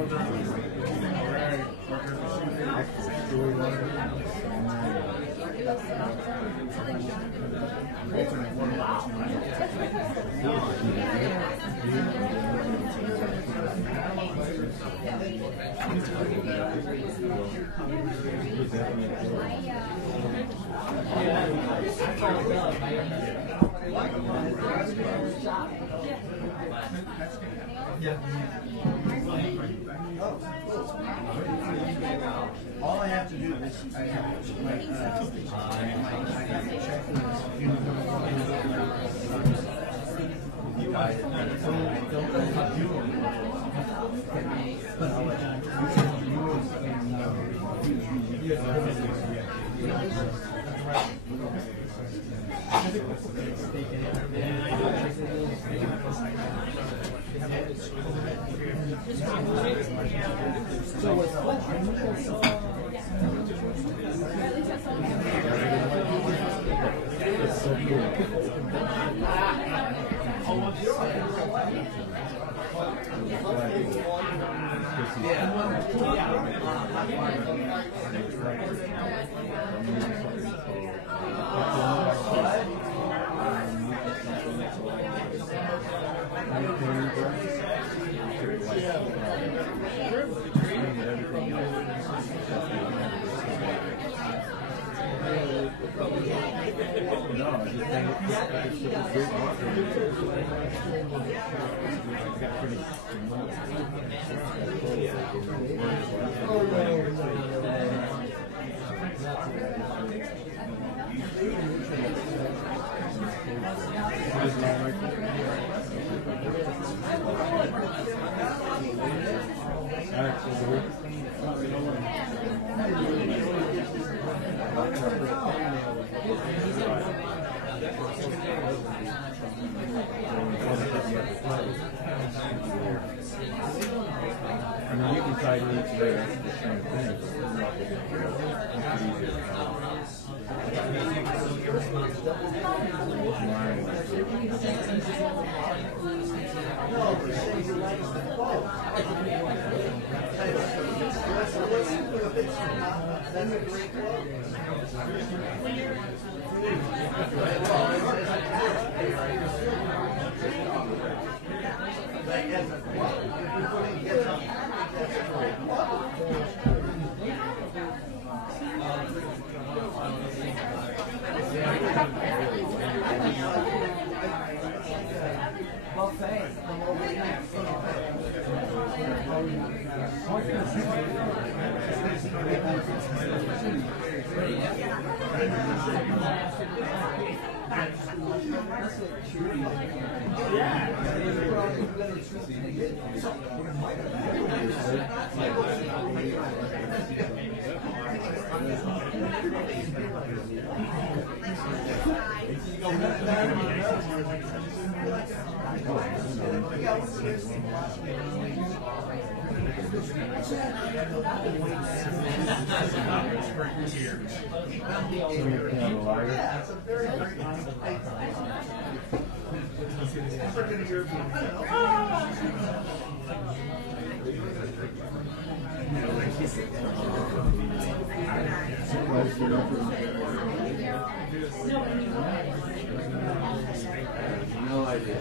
All I have to do is I have to check I mean, you can try to eat today, that's the same thing. No idea.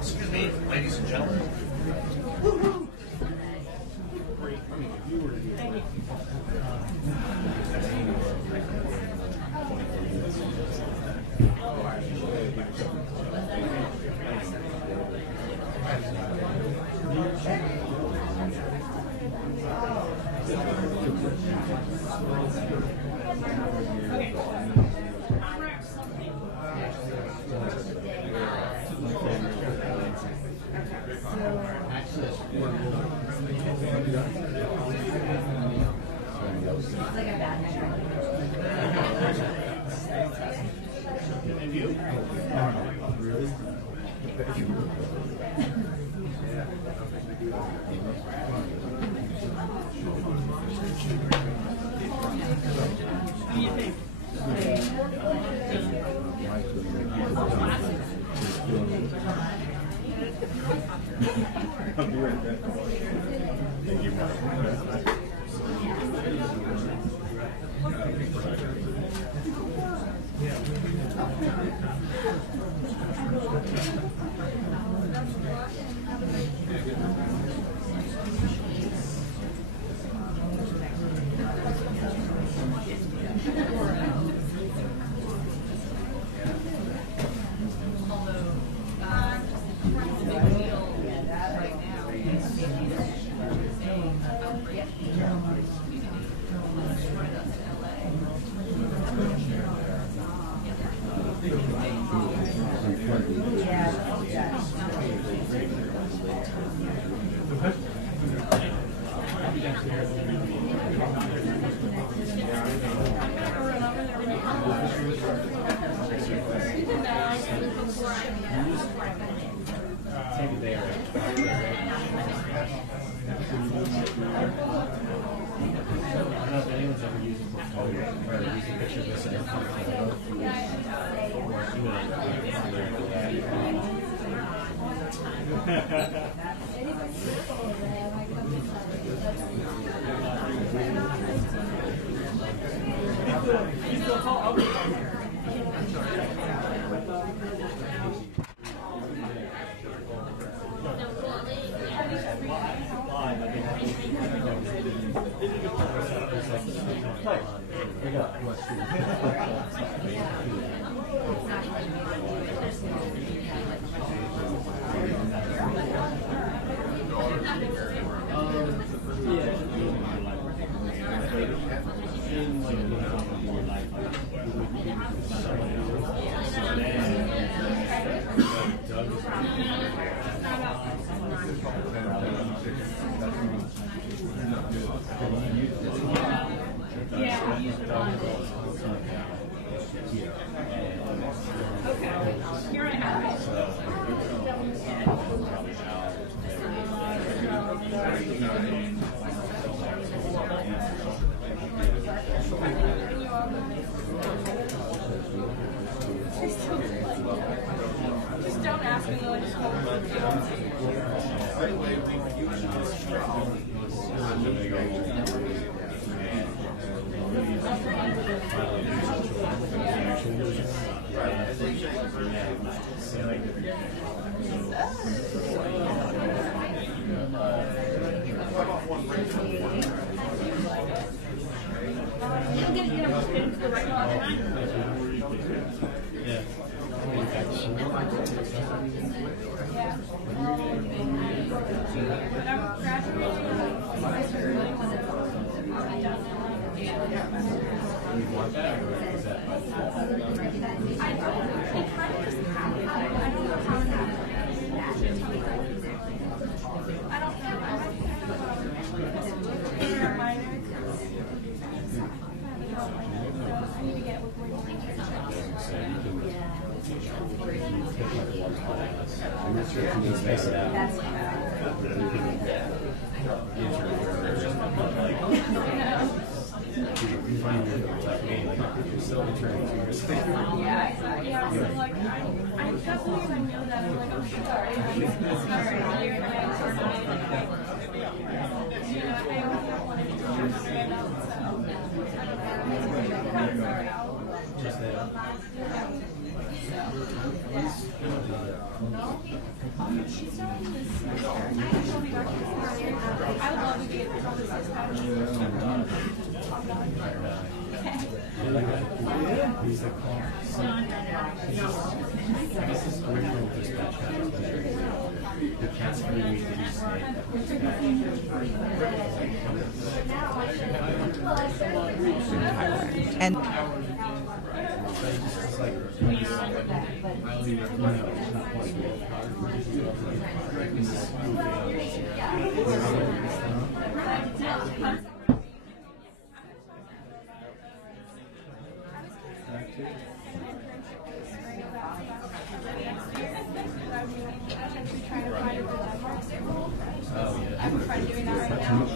Excuse me, ladies and gentlemen. Just don't ask me, though. I just And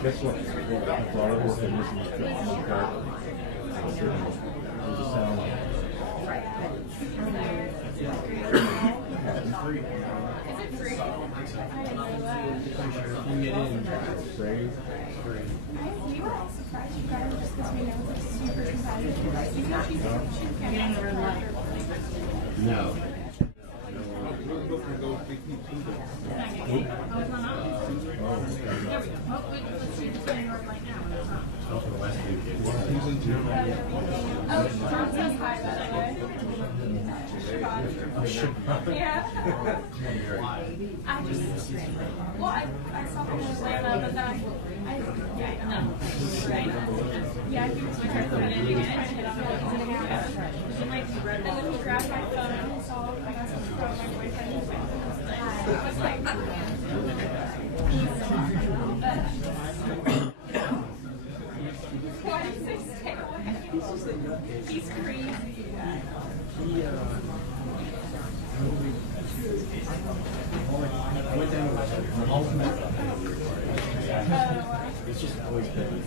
Guess what? A lot of this is missing No. Yeah. I just, well, I saw him in Atlanta, but then I think it's my first time and I hit on it. And then he grabbed my phone and he saw a message from my boyfriend. I was like, why did they stay away? He's crazy. I went down to ultimate. It's just always been.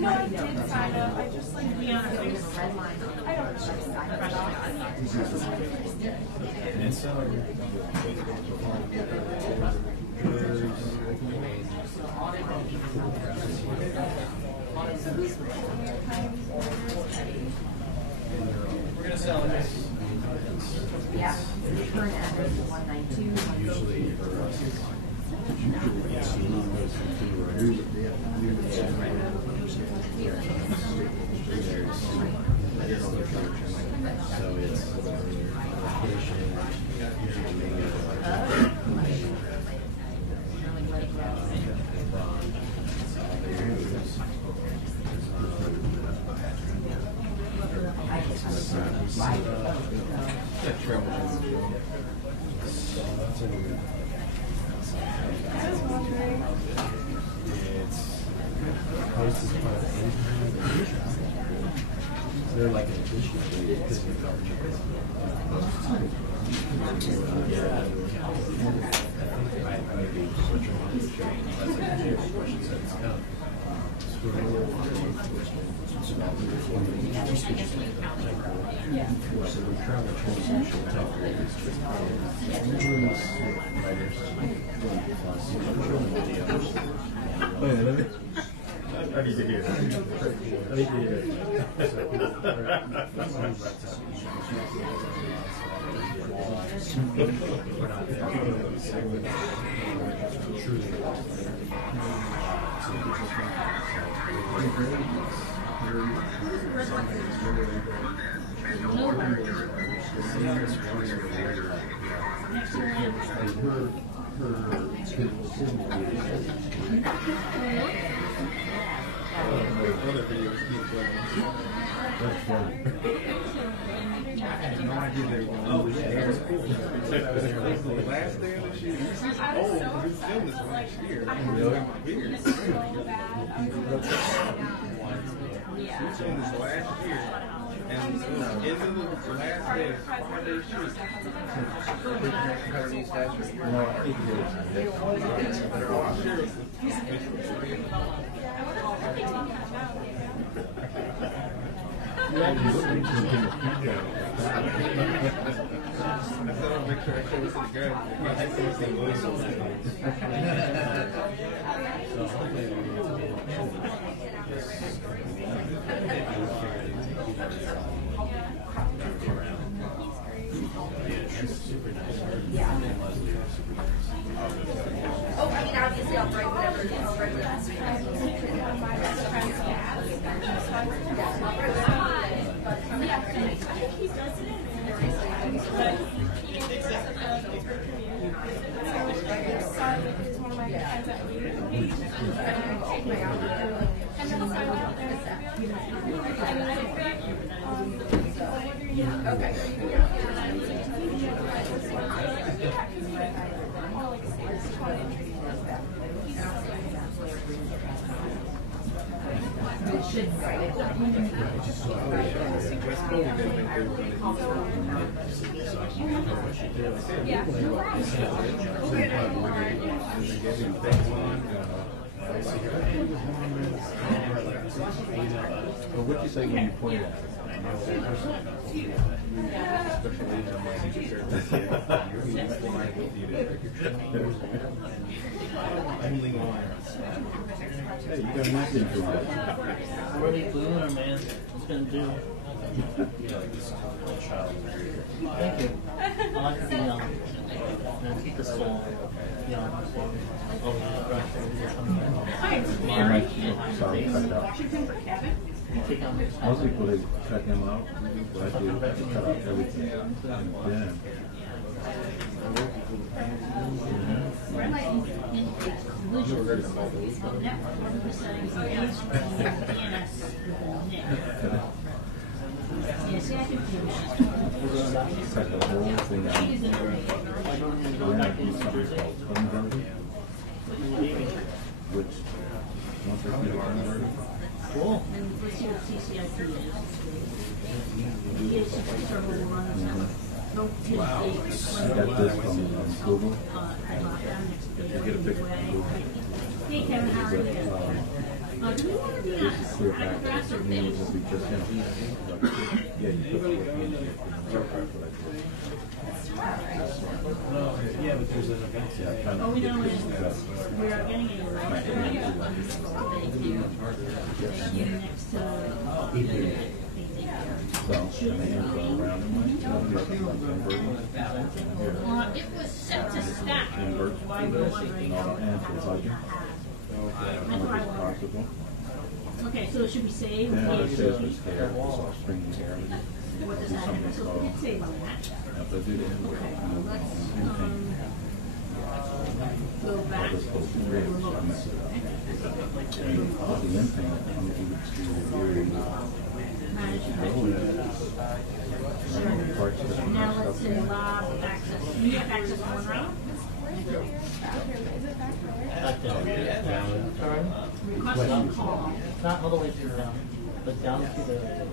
No, I did sign up. I just like be on a big red line. I don't And so, We're gonna sell it. Yeah, current address is 192. usually for us, so it's they're like an addition. I need to hear that. I need to hear other videos keep going. That's funny. I had no idea they were going to do that. That's cool. The last day of the shoot, he's old. We filmed this last year. I'm really weird. We filmed this last year. And into the last day of 5-day shoot. No, I think Oh, I mean, obviously, I'll write whatever it is. I'll write But what do you say when you point at it? Hey, you got nothing to do. Really blue or man? What's gonna do? Thank you. I like the young. And keep the soul young. Oh, right. Hi, it's Mary. the So I base. cut it out. Washington for Kevin? You take out this Most people, they cut him out, but I do cut out everything. And then, cut the whole thing out. Then I do something called conversion, which, once I do conversion, Cool. Let's see what CCIP is. DA6 server will run on some. Don't hit I got this from Google. lockdown next day. You get a picture from Google. Hey Kevin, how are you? Do we want to be on Clear back, autographs or it means base? it'll be just him. Yeah, you put the work in. Yeah, but there's an event. Yeah, I kind Oh, of we get know this is stuff. we are getting a next to So, and the hands go around it. it was set to stack. Invert. Why we're wondering And all how the hands are budget. That's As what I much as wonder. possible. Okay, so should we save? Then the it says this hair, this all stringy hair. What does Do that something have? So we called, can save on that. if I do the invert, Go back. I'll just go through it, so I mess it up. And all the inpaint, I'm gonna give it to you. Parts that are Now messed let's up. say Bob access. You have access to one round. Back down. Turn. Request a call. Not all the way through down, but down to the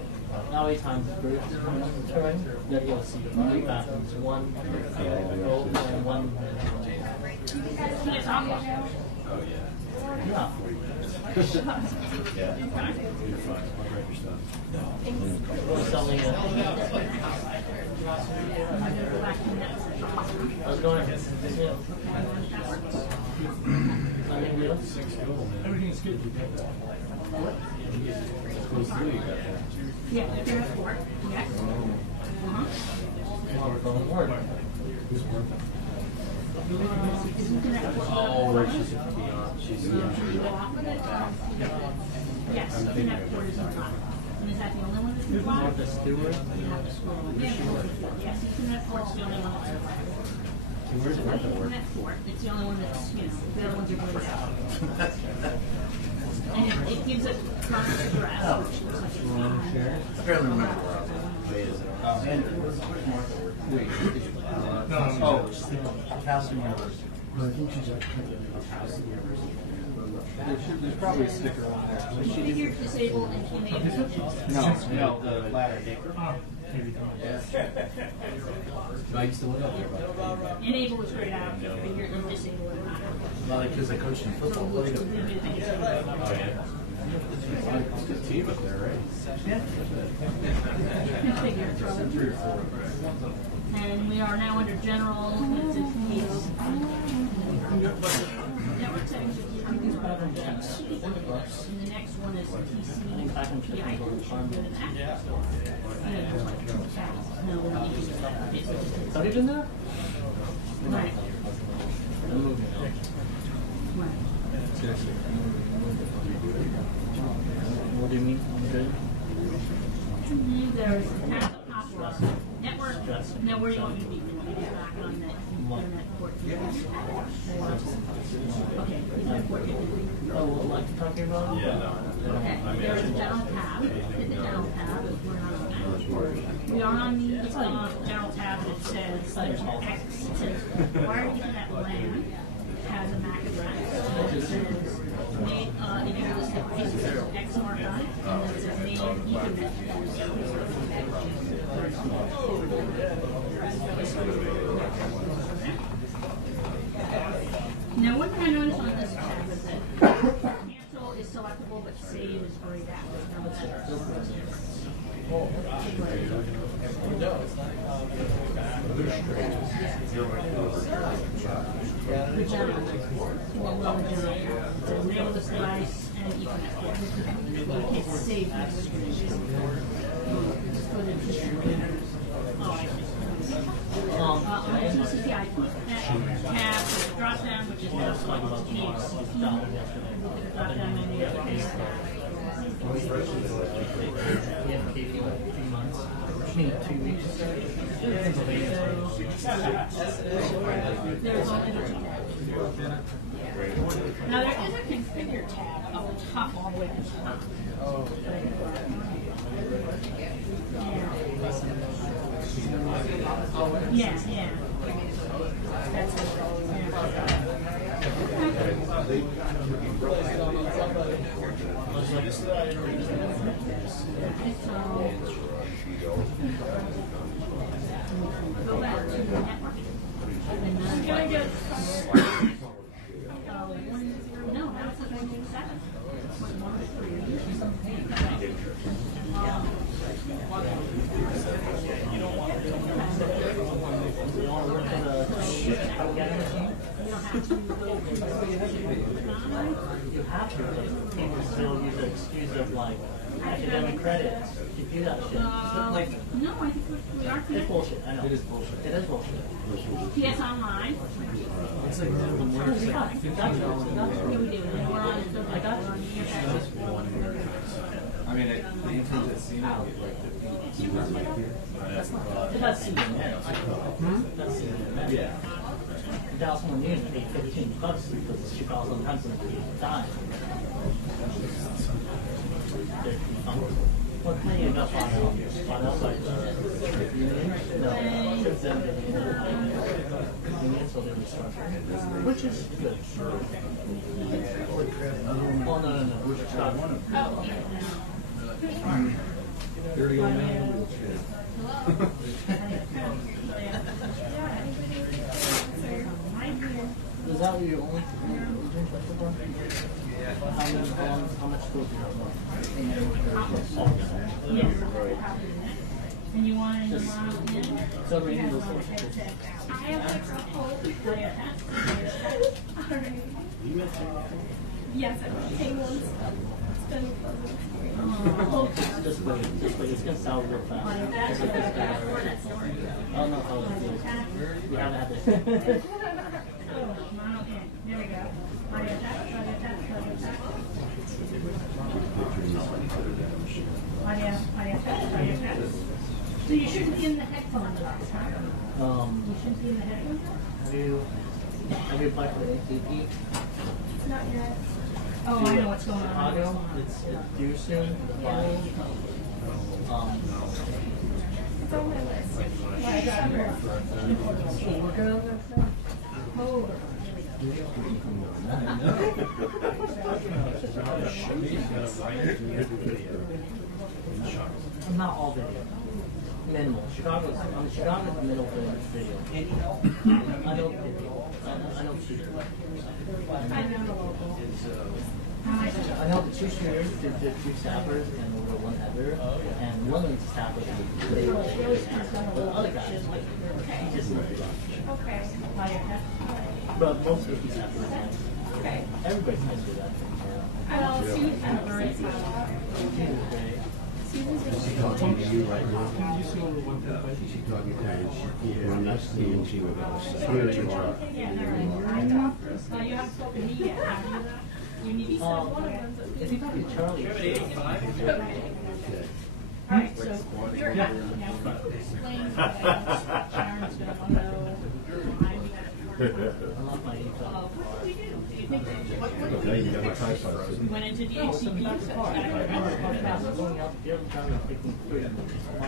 now 8 times group. Turn. Then you'll see 3 bathrooms. One go and one. Can I talk about it? Yeah. Yeah. You're fine. I'll write your stuff. We're selling it. How's it going? Yeah. Nothing new? Everything's good. You got that. It's close to you got that. Yeah, you're at work. Yes. Well, we're going to work. Who's working? Isn't that work? Oh, right. She's beyond. She's Yes, Internet Port is on top. And is that the only one that's More blocked? the steward. You have to scroll. Yes, Ethernet Port's the only one that's blocked. Where's That's the work? Ethernet Port. It's the only one that's, the other ones are grayed out. And it gives it proper address, which looks like it's not. I barely remember where I was at. Calcium University. There's probably a sticker on there. Configure, disable, and enable. No, the ladder. I used to live up there. Enable is grayed out, configure and disable is not. Well, because I coached in football. Oh, yeah. It's a good team up there, right? Configure. And we are now under general. It's network settings. And the next one is TC. I can check and go to farm. Go to that. No, we don't use that. Is that even there? Right. I'm moving on. Right. What do you mean? I'm good? There's opera. Network. Now, where do you want me to be? You want me to be back on the internet port? Okay, internet port. Oh, what you're talking about? Yeah, no. Okay, there's a general tab. Hit the general tab. We're not on that. We are on the general tab and it says there's an X. It says wired Ethernet LAN has a MAC address. And it says enable this device. It says X mark on it. And then it says name Ethernet. Now, one thing I noticed on this tab is that cancel is selectable, but save is grayed out. Now, the general, well, the general, it says enable this device and Ethernet port. Hit save next screen. Just go to the oh, I see. On TCP/IP net, have the drop down, which is now called THC. Drop down menu. We have Katie for 3 months. I mean, 2 weeks. There's only the tab. Now there is a configure tab up the top all the way to the top. Yeah, yeah. That's it. Go back to the network. Can I get no, now it's 97. You have to, but people still use the excuse of like academic credits to do that shit. Like, no, I think we are. it's bullshit. I know. It is bullshit. It is bullshit. PS Online. It's like Yeah, we do. And we're on. I got you. I mean, the internet has seen it like 15 years later. That's CNN. That's CNN. Yeah. Without someone new to pay $15 because she calls sometimes and die. What can you got on outside? No, since then which is good. Oh no, which is not one of them. Dirty old man. Is that what you're only how much food do you have? Yes. And you want to So many of those I have a couple. Yes, I've taken ones. It's been just wait, it's gonna sound real fast. Oh no, you haven't had this. There we go. So you shouldn't be in the headphones box, huh? You shouldn't be in the headphones box? Have you applied for the ATP? Not yet. Oh, I know what's going on. Chicago, it's due soon. It's on my list. Not all video. Minimal. Chicago's minimal video. I don't video. I don't shoot. I know the 2 shooters, the 2 staffers, and the 1 header, and one of the staffers, they the other guys, he just Okay. but most of the staffers, Okay. everybody can do that. I'll shoot and learn. We're not seeing she would Yeah, you haven't spoken to me yet, have you? You need to sell one of them. If you talk to Charlie, All right, so you're now explain Sharon's gonna want to know. I love my email. You went into DHCP. Going out there and trying to pick them through.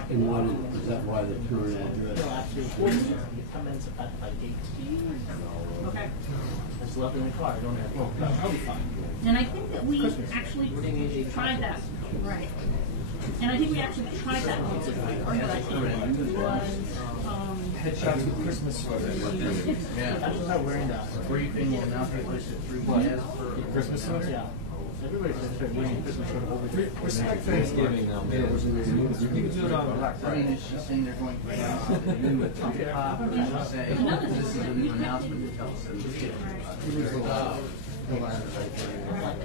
And what is that why the current address? No, actually, you come in at like 8. Okay. I just left it in the car. I don't have phone. I'll be fine. And I think that we actually tried that. Right. And I think we actually tried that once. Was Headshots with Christmas sweaters. I just started wearing that. Briefing will now take place at 3 p.m. Christmas sweater? Yeah. Everybody's going to start wearing Christmas shirt over here. Respect Thanksgiving now, man. You can do it on Black I Friday. mean, is she saying they're going to announce the new top? Or did she say this is a new announcement to tell us?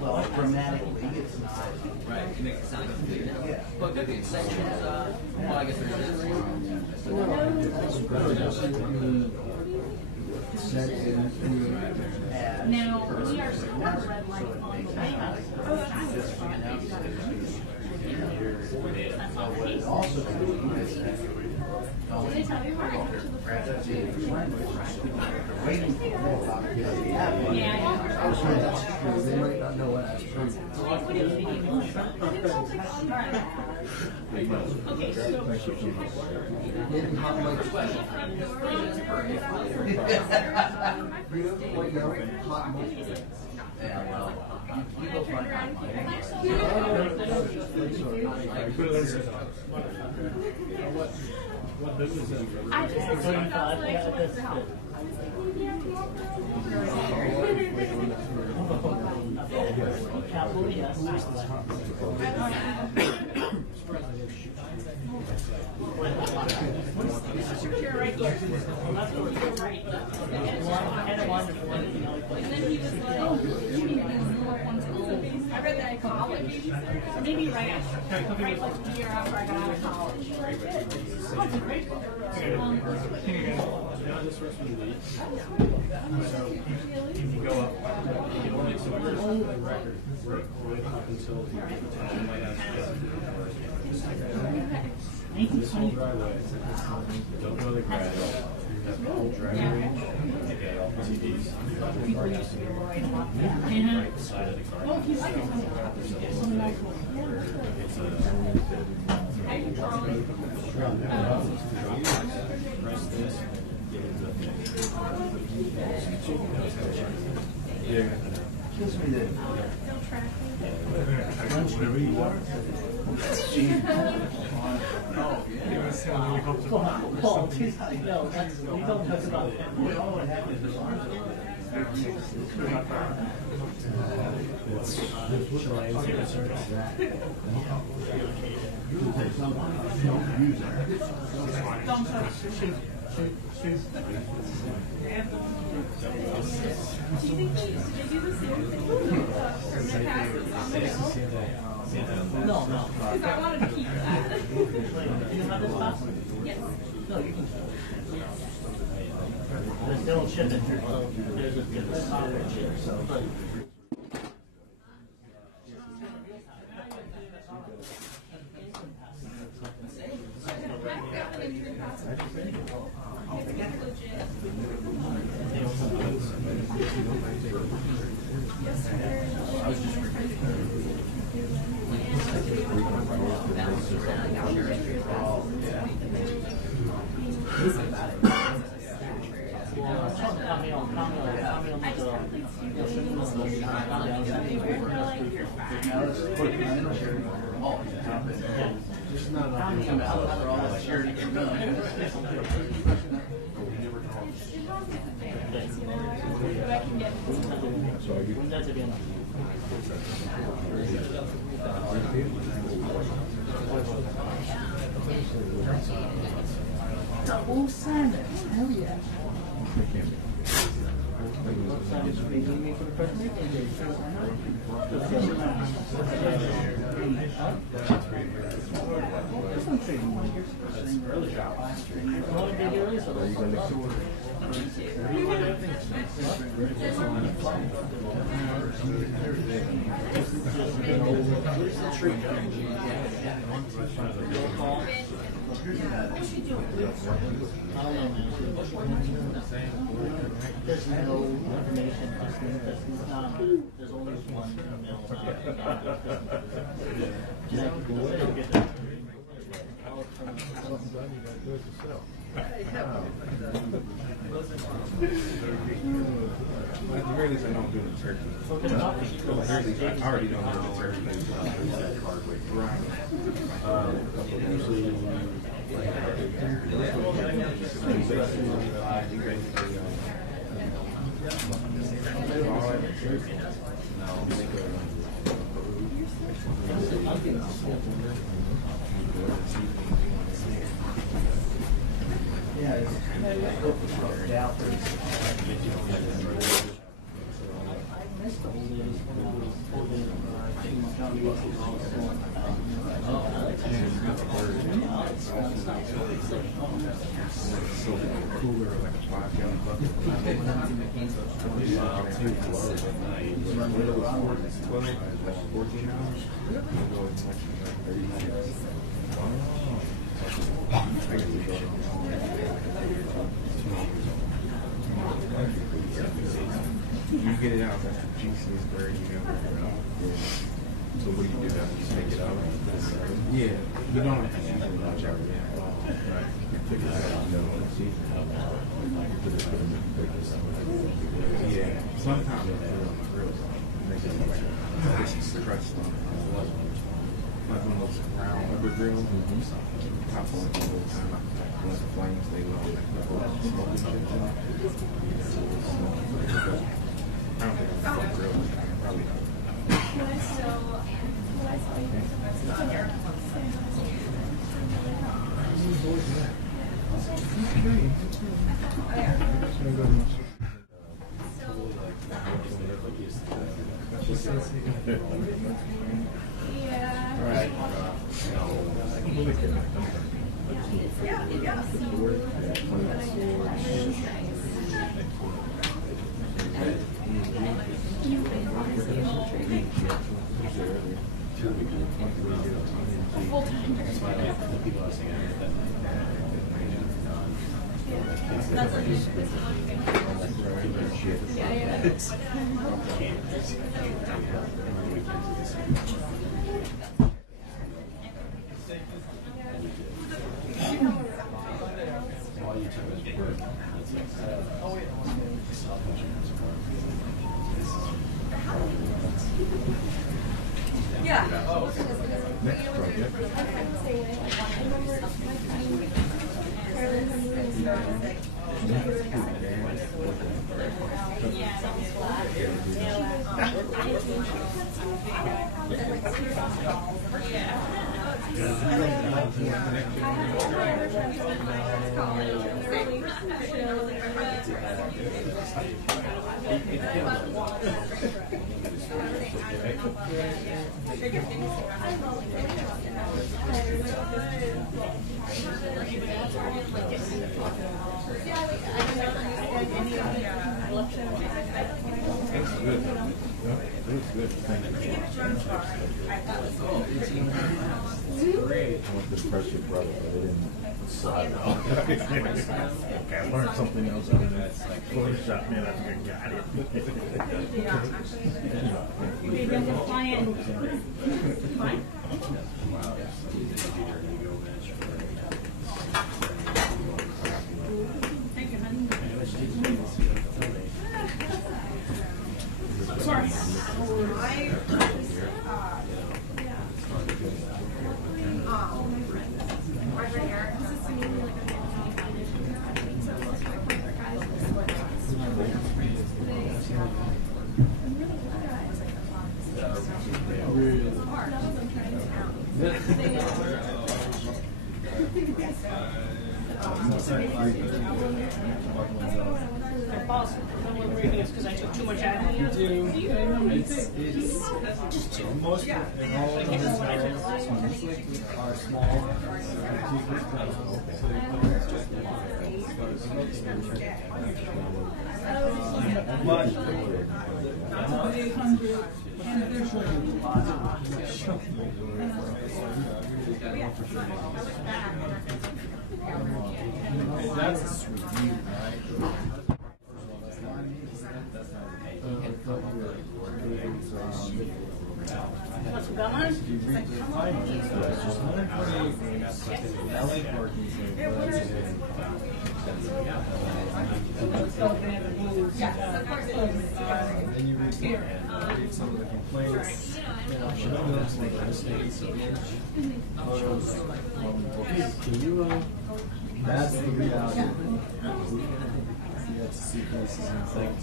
Well, grammatically, it's not. Right, to make it sound good. Yeah. But the sections, well, I guess there is. Now, we are still at red light on the way up. Oh, that's fine. That's not the case. Did they tell you where? Yeah. They might not know what I Okay, so Maybe hot mics. Hot mics. Yeah, well, you go find hot mics. I just assumed that was like You're right here. And then he was like, oh, you need to do more ones. I read that in college. Maybe right after, right like the year after I got out of college. That's a great book. Go up. You can only submit a record right up until the whole driveway. Don't go to the grass. Have the whole driveway. Okay, all TVs. Right side of the car. It's press this. Yeah. Kiss me there. Whatever you want. Paul, please, no, that's, we don't talk about that. Don't touch. Do you think they do the same thing with the passes on the hill? No. Because I wanted to keep that. Do you have this box? Yes. No, you can. They don't ship it through, so there's a different software chip, so, but. Double salmon. Hell yeah. There's no information testing. There's only one email. At the very least, I don't do the turkey. At the very least, I already don't do the turkey. Usually, So cooler, like a 5-gallon bucket. Little 12, like 14 hours. We'll go as much as like 30 minutes. You get it out, that's the juiciest bird you ever heard of. So what do you do now? You just make it out? Yeah, you don't have to use it much out of it. Right. Figure that out. Yeah, sometimes I put it on the grill. Make it like a crust on it. Like one of those round rubber grills. Top on it all the time. Once the flames stay low, like the smoking chips in it. I don't think I'm going to grill it. Probably not. Right. I learned something else out of that. Photoshop, man, I think I got it. Maybe I'm gonna fly in. Fine. Thank you, honey. Sorry. Because I took too much out of it. Most are small. But 800 and they're showing a lot of that's a sweet view, right? What's going on? Then you read some of the complaints. That's the reality. That's see places and things.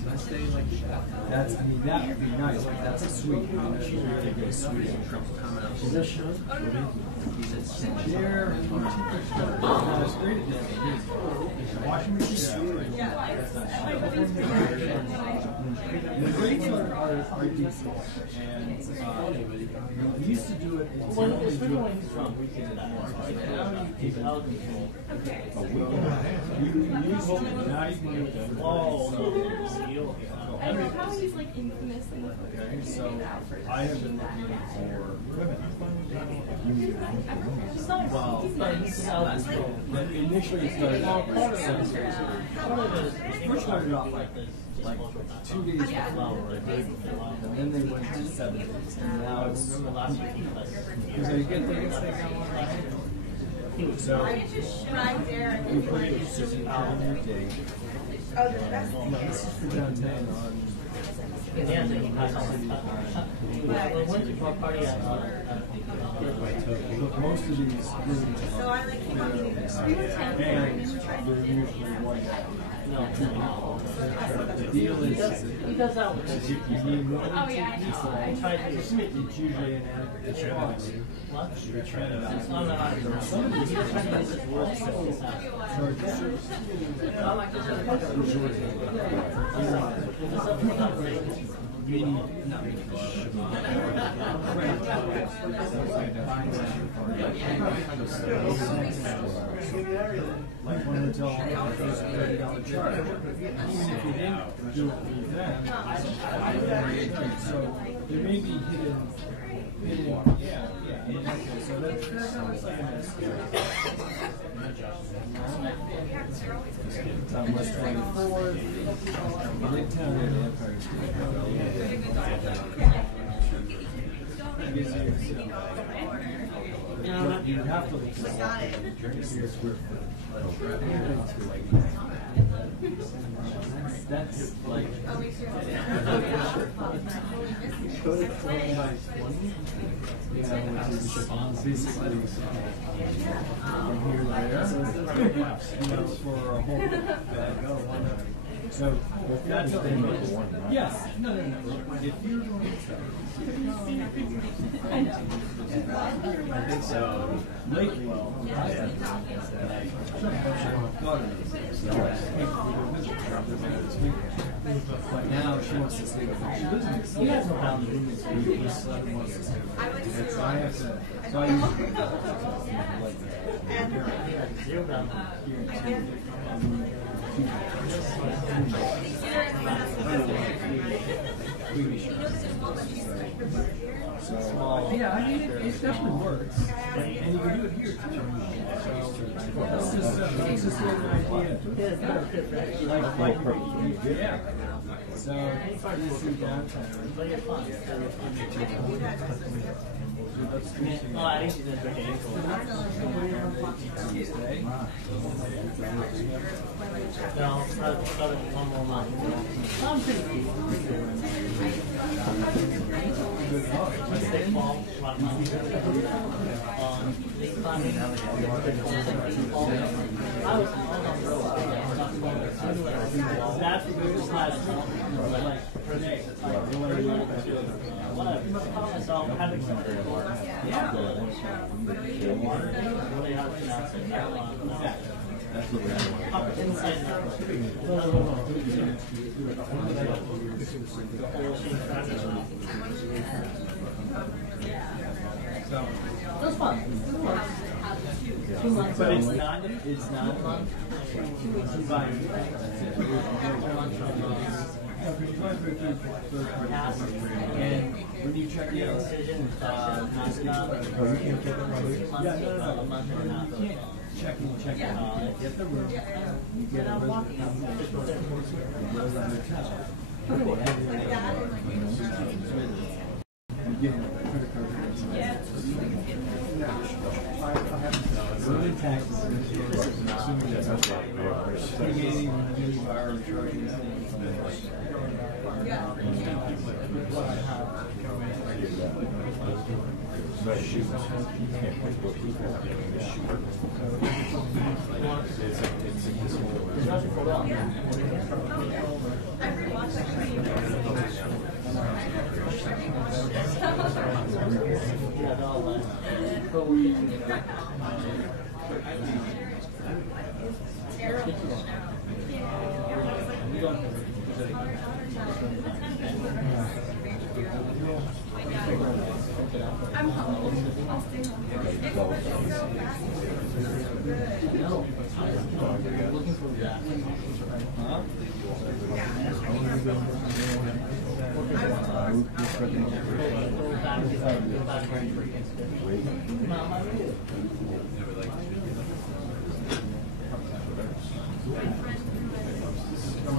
That's, I mean, that would be nice, but that's a suite. She's really good suite. Is that Sean? Chair. It's great at that. Washing machine. The greats are decent. And We used to do it. Well, especially when he's drunk, we can do that. Now he's out of control. Okay. We used to, now you can do it. Oh, no. I love how he's like infamous in the book. Okay, so I have been looking for women. Well, but he's out of control. But initially it started Well, off part like of it seven is, years ago. part of it is, First started off like this, like 2 days before, and then they went to 7 days, and now it's the last few people that's because they get the Instagram online. So Right there. you put it just out on your day. Oh, the best. This is for downtown on. Yeah, I think he passed on his we went to a party at Look, most of these rooms So I like and they're usually one day. no. The deal is He does that with you need more than Oh yeah, I know. I tried to. it's usually an adequate cost. what? It's I'm not some of He's these trying to use his words to fix this out. charge service. I like this. It's not great. Like one hotel offers a $30 charge. Even if you didn't do it for them, so there may be hidden, okay, so that's on West 24th, Midtown and Empire State. You have to look at that's like basically from here to there, for a whole so that's the yes, no. If you're going I know. I think so. Lately, but now she wants to stay with her business. He has no boundaries. I have to. So I usually Zero boundaries. Yeah, I mean, it definitely works. And you can do it here too. So, it's just an idea. Like, yeah. So, you see downtown. But you're fine. No, I think she's in her game. Tuesday. No, probably one more month. I'm pretty good. They fall, run money. They climbing. I was on the road. That's the biggest last like per day. Whatever. So I'm having some yeah. Really hard to pronounce it. That's what we're Up inside now. It was fun. 2 months. But it's not a month. 2 weeks is fine. And when you check in, Decision, not enough. a month and a half. check out, get the room, you get a reservation, you go to the hotel. You give them a credit card. Room taxes, assuming that's okay. Taking a mini bar or charging look it up. I'm home. I'll stay home. It's so fast. No, I'm looking for that. Huh?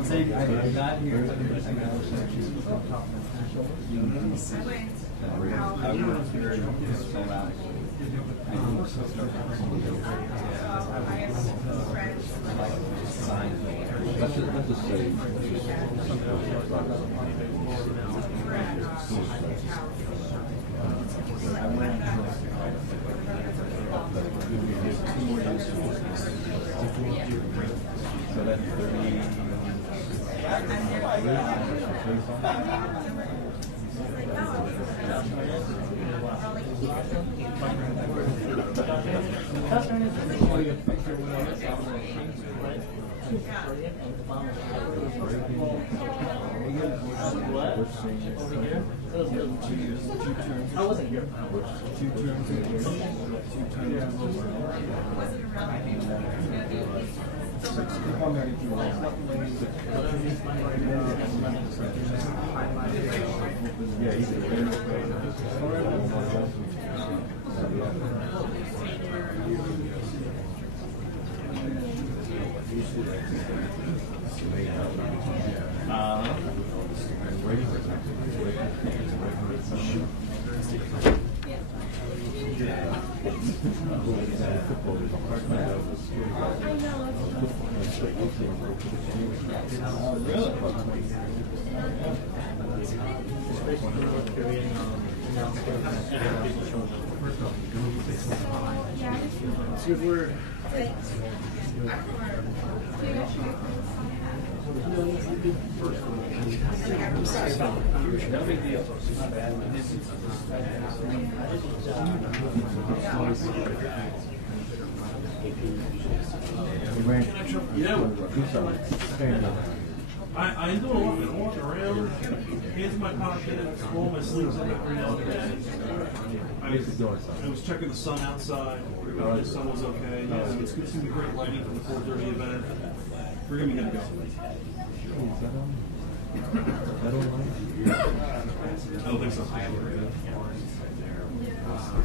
I got here. Let's just say so that's 30. I wasn't here. 2 terms in here. 2 terms It's a good word. No big deal. Not bad. I'm doing a lot of walking around, hands in my pocket, roll my sleeves up every now and then. I was checking the sun outside. The sun was okay. Yeah, it's good to see the great lighting from the 4:30 event. We're gonna be good to go. I don't think so.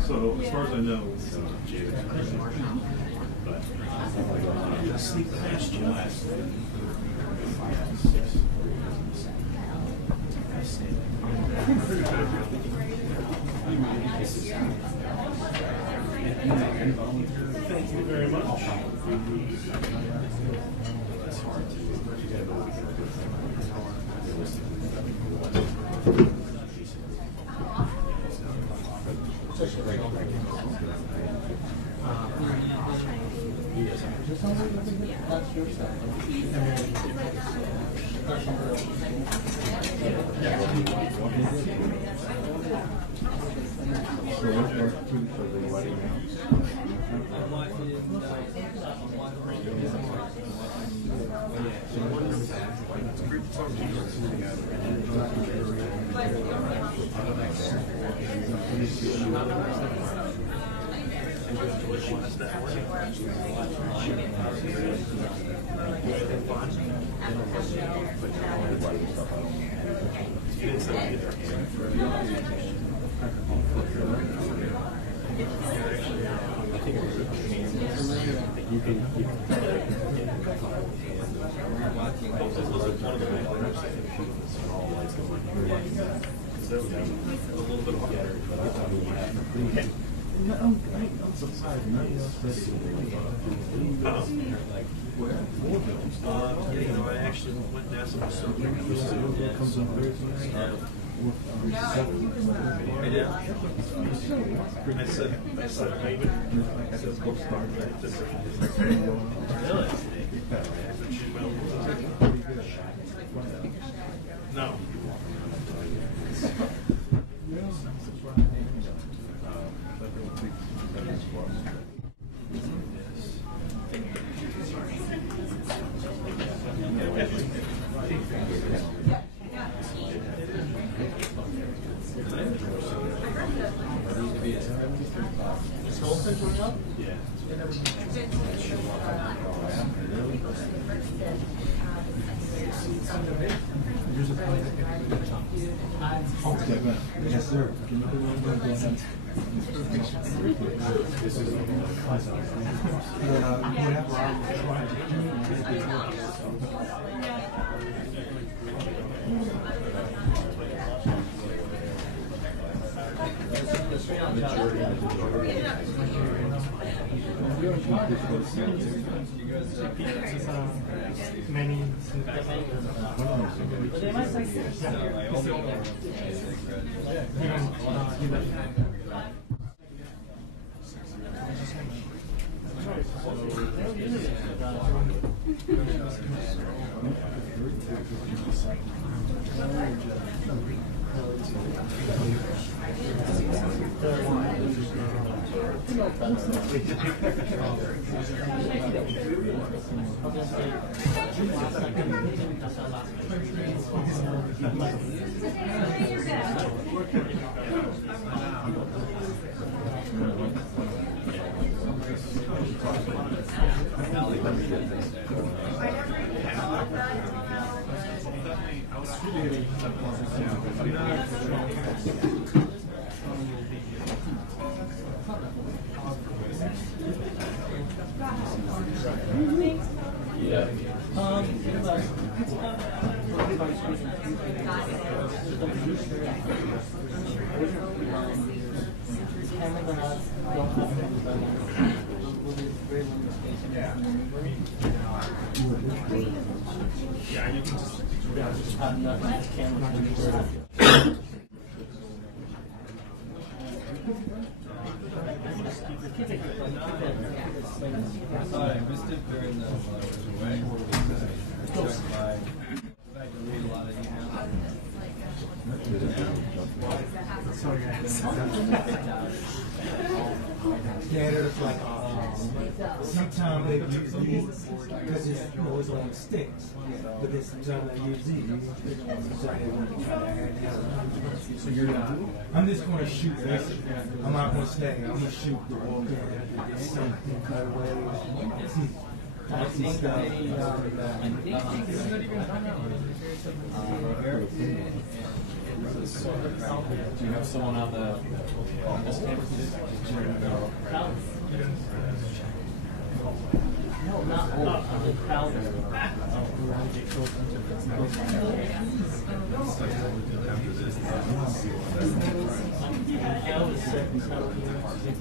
So as far as I know, it's but I'm gonna sneak past you last. Thank you very much. That's hard That's your side. I actually went and asked them I said, let's go start. No. This whole thing going up? Yeah. Yes, sir. Can you put one go ahead? This is whenever I'm trying Many. Sorry, I missed it during the while I was away. Checked my, I had to read a lot of emails. Yeah, there's like sometimes they use these because it's, you know, it's on sticks, but then sometimes they use these. So you're not. I'm just going to shoot this. I'm not going to stay. I'm going to shoot the wall. Something cut away. I see stuff. Do you have someone on this campus? No, not all. I'm the crowd.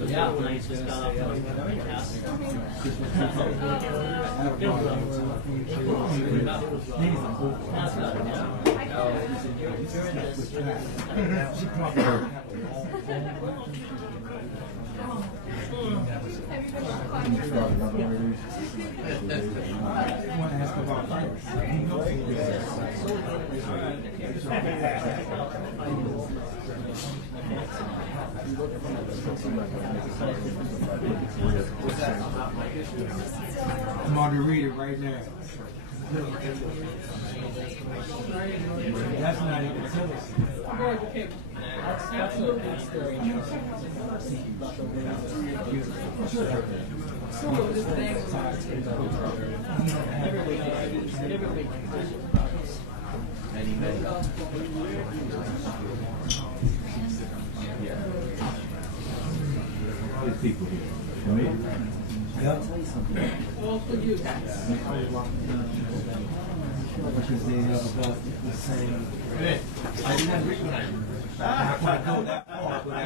Yeah, when I just got off the cast. I'm on to read it right now. That's not even Tillerson. That's a good story. Every week. There's people here. For me? Yeah. I'll tell you something. Because they have about the same. I didn't read that. I can't go that far, but I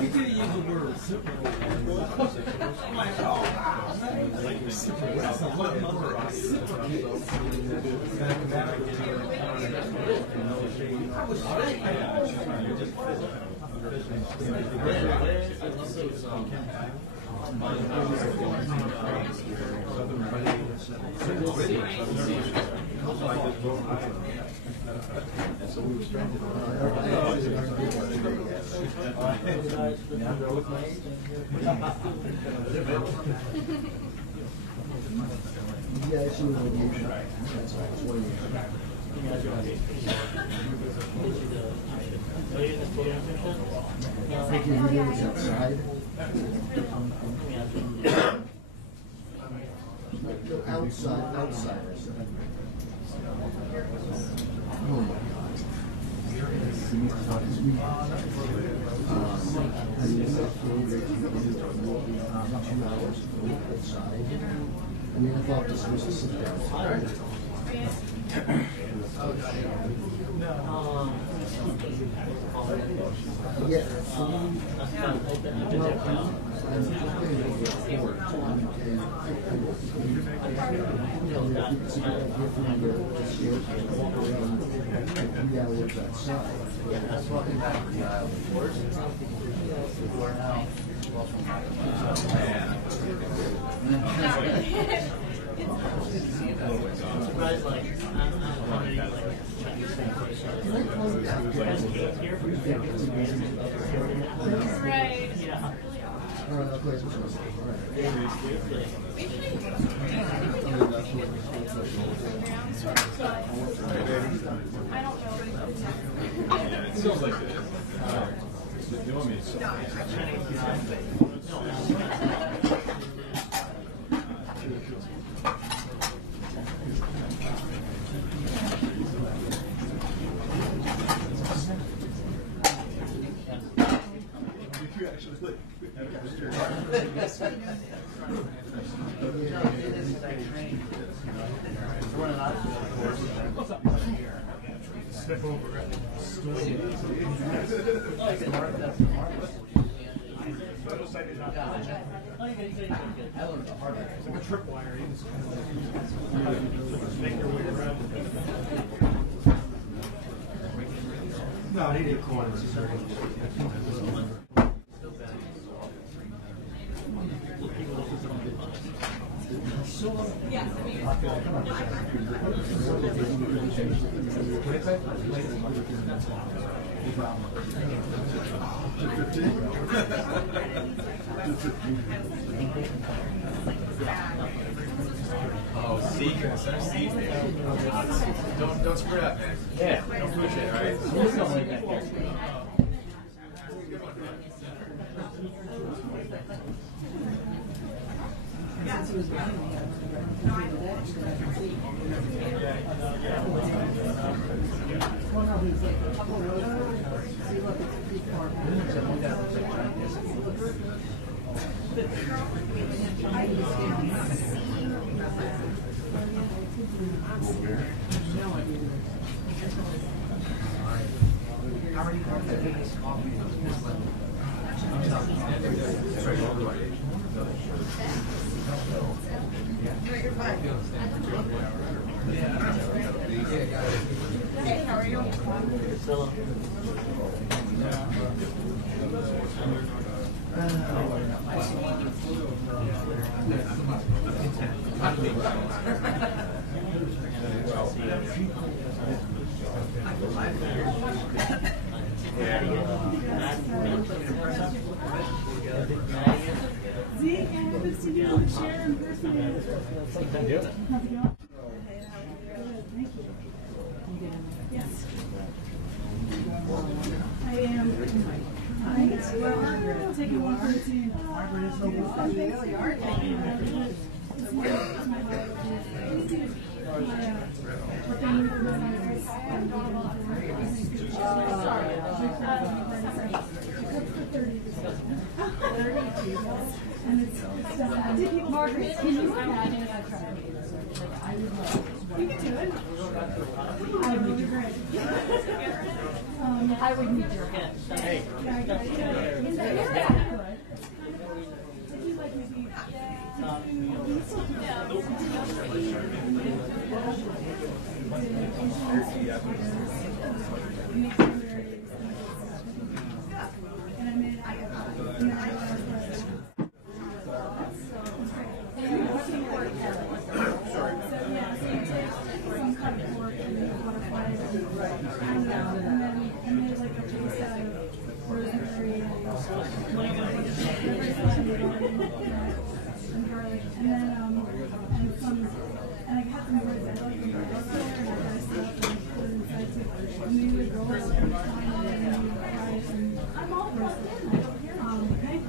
You didn't use the word reciprocal. I'm like, oh, like reciprocal. That's a what word? Reciprocate. I was And so we were stranded on outsiders. Oh my God. I mean, I thought this was a sit down. Yeah. Right. All right, I'll play some songs. All I don't know. Yeah, it feels like it. You want me to No, I need a corner. Oh, secrets. There's secrets. Don't screw it up, man. Yeah. Don't push it, right? Hey, how are you? Zeke, I haven't seen you on the chair in person. How's it going? Yes. I am. Well, taking one for the team. Margaret, can you imagine that? You can do it. I would be great. I would need your head. Hey. and garlic, and then and some, and I cut some words I like in the store, and I diced it up and put it inside too. And we would roll it up and twine it in and we would fry it and roast it. Okay.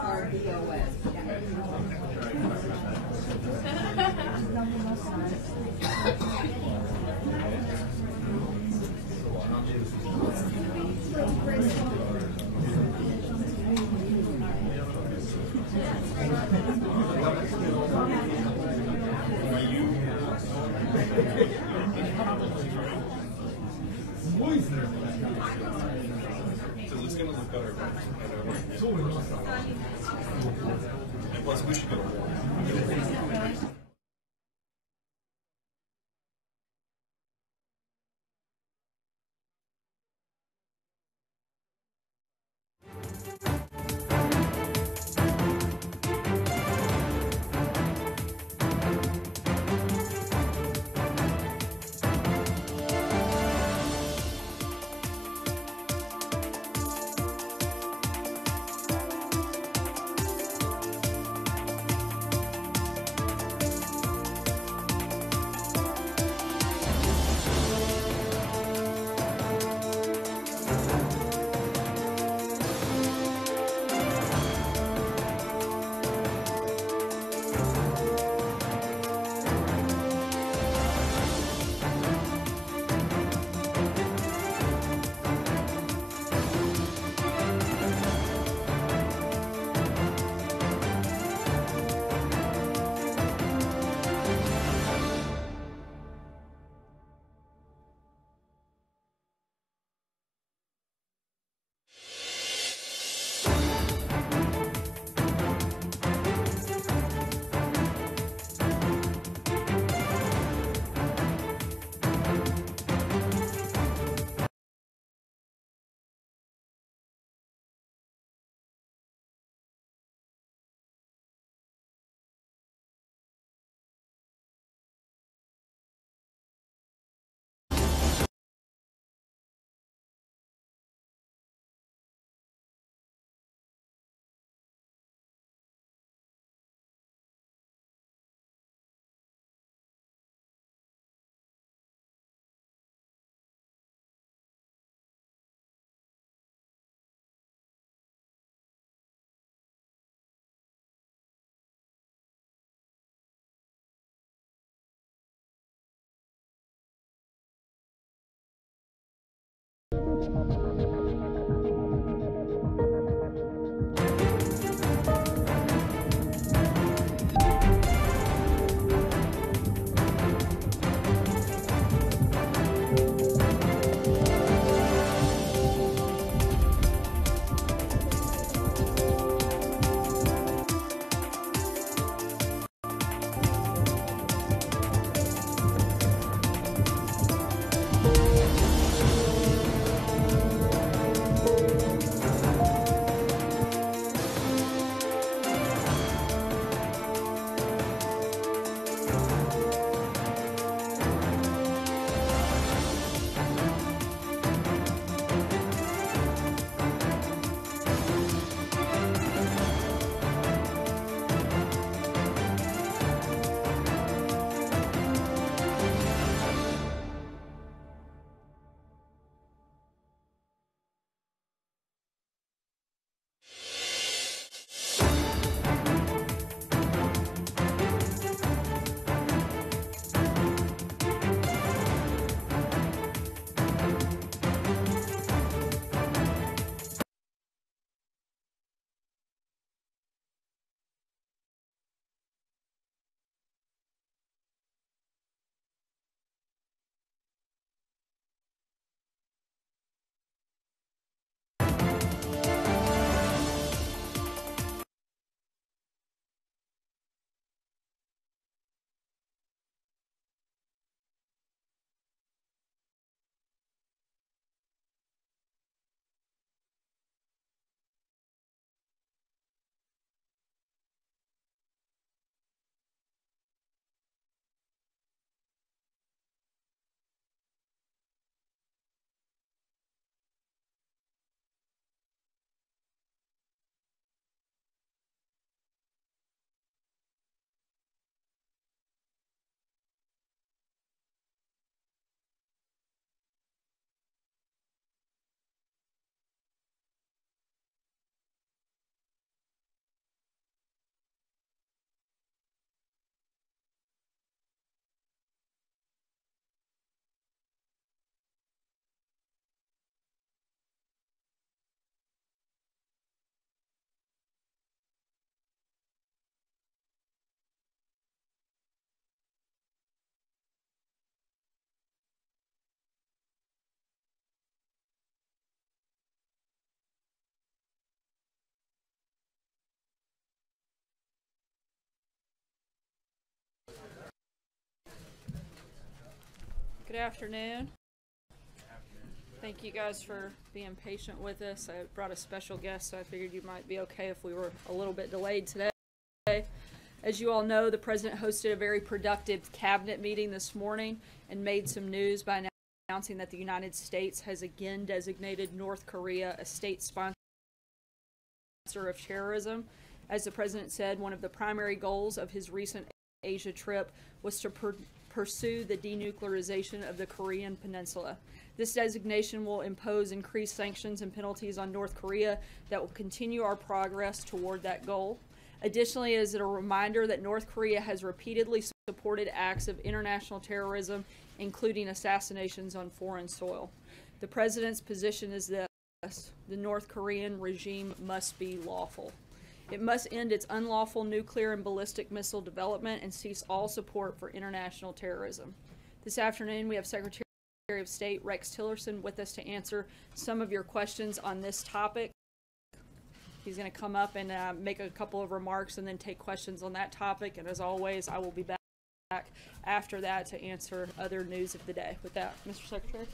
I feel like Good afternoon. Thank you guys for being patient with us. I brought a special guest, so I figured you might be okay if we were a little bit delayed today. As you all know, the President hosted a very productive cabinet meeting this morning and made some news by announcing that the United States has again designated North Korea a state sponsor of terrorism. As the President said, one of the primary goals of his recent Asia trip was to pursue the denuclearization of the Korean Peninsula. This designation will impose increased sanctions and penalties on North Korea that will continue our progress toward that goal. Additionally, it is a reminder that North Korea has repeatedly supported acts of international terrorism, including assassinations on foreign soil. The President's position is this: the North Korean regime must be lawful. It must end its unlawful nuclear and ballistic missile development and cease all support for international terrorism. This afternoon, we have Secretary of State Rex Tillerson with us to answer some of your questions on this topic. He's going to come up and make a couple of remarks and then take questions on that topic. And as always, I will be back after that to answer other news of the day. With that, Mr. Secretary.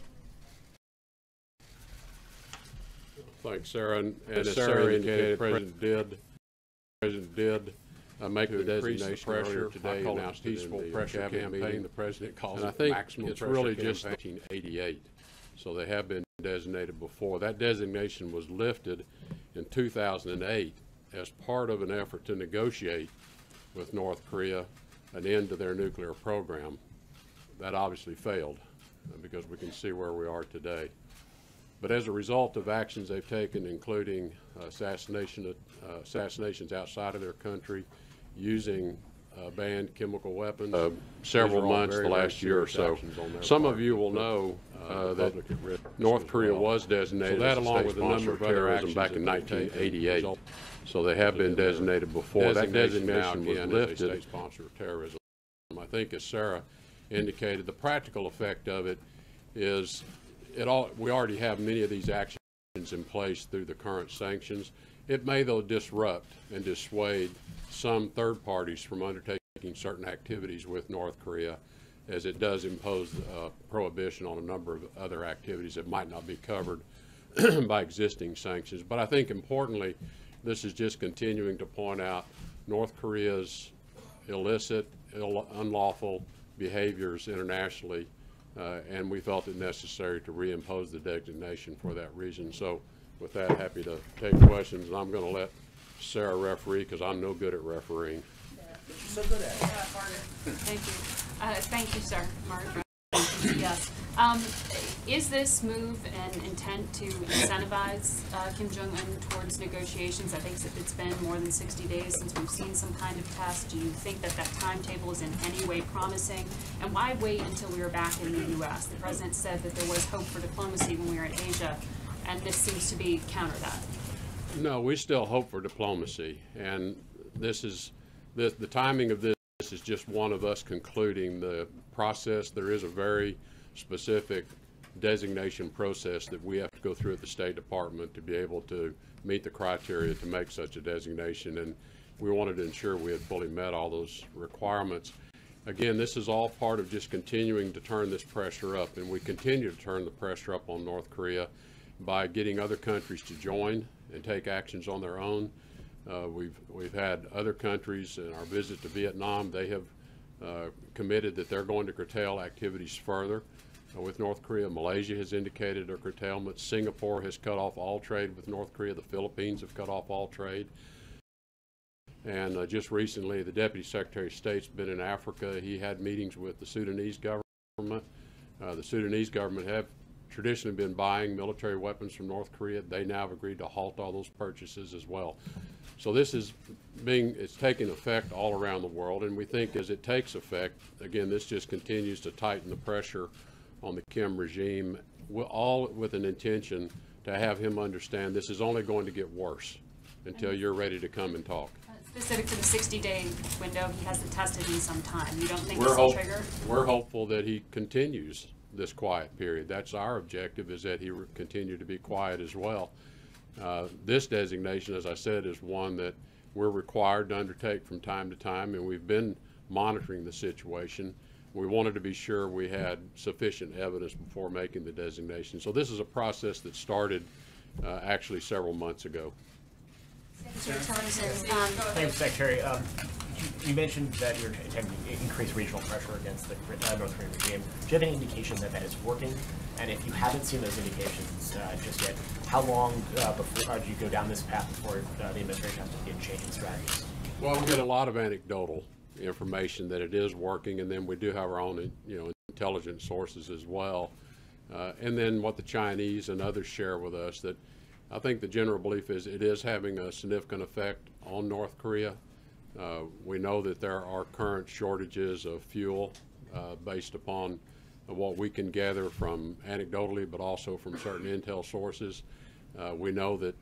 Thanks, Sarah. And as Sarah indicated, the President did make the designation pressure today. Announced peaceful pressure campaign. The President calls it maximum pressure. It's really just 1988, so they have been designated before. That designation was lifted in 2008 as part of an effort to negotiate with North Korea an end to their nuclear program. That obviously failed because we can see where we are today. But as a result of actions they've taken, including assassinations outside of their country, using banned chemical weapons several months the last year or so. Some of you will know that North Korea was designated as a state sponsor of terrorism back in 1988. So they have been designated before. That designation was lifted. State sponsor of terrorism. I think, as Sarah indicated, the practical effect of it is we already have many of these actions in place through the current sanctions. It may, though, disrupt and dissuade some third parties from undertaking certain activities with North Korea, as it does impose prohibition on a number of other activities that might not be covered by existing sanctions. But I think, importantly, this is just continuing to point out North Korea's illicit, unlawful behaviors internationally, and we felt it necessary to reimpose the designation for that reason. So with that, happy to take questions, and I'm going to let Sarah referee because I'm no good at refereeing. You're so good at it. Thank you. Thank you, sir. Mark. Yes. Is this move an intent to incentivize Kim Jong-un towards negotiations? I think it's been more than 60 days since we've seen some kind of test. Do you think that that timetable is in any way promising? And why wait until we were back in the U.S.? The president said that there was hope for diplomacy when we were in Asia, and this seems to be counter that. No, we still hope for diplomacy, and the timing of this is just one of us concluding the process. There is a very specific designation process that we have to go through at the State Department to be able to meet the criteria to make such a designation, and we wanted to ensure we had fully met all those requirements. Again, this is all part of just continuing to turn this pressure up, and we continue to turn the pressure up on North Korea by getting other countries to join and take actions on their own. We've had other countries in our visit to Vietnam. They have committed that they're going to curtail activities further with North Korea. Malaysia has indicated a curtailment. Singapore has cut off all trade with North Korea. The Philippines have cut off all trade. And just recently, the Deputy Secretary of State's been in Africa. He had meetings with the Sudanese government. The Sudanese government have traditionally been buying military weapons from North Korea. They now have agreed to halt all those purchases as well. So this is it's taking effect all around the world, and we think as it takes effect, again, this just continues to tighten the pressure on the Kim regime, all with an intention to have him understand this is only going to get worse until you're ready to come and talk. Specific to the 60-day window, he hasn't tested in some time. You don't think this will trigger? We're hopeful that he continues this quiet period. That's our objective, is that he continue to be quiet as well. This designation, as I said, is one that we're required to undertake from time to time, and we've been monitoring the situation. We wanted to be sure we had sufficient evidence before making the designation. So this is a process that started actually several months ago. Thank you, Secretary. You mentioned that you're attempting to increase regional pressure against the North Korean regime. Do you have any indication that that is working? And if you haven't seen those indications just yet, how long before do you go down this path before the administration has to begin changing strategies? Well, we get a lot of anecdotal information that it is working, and then we do have our own, intelligence sources as well. And then what the Chinese and others share with us, that I think the general belief is it is having a significant effect on North Korea. We know that there are current shortages of fuel based upon what we can gather from anecdotally, but also from certain intel sources. We know that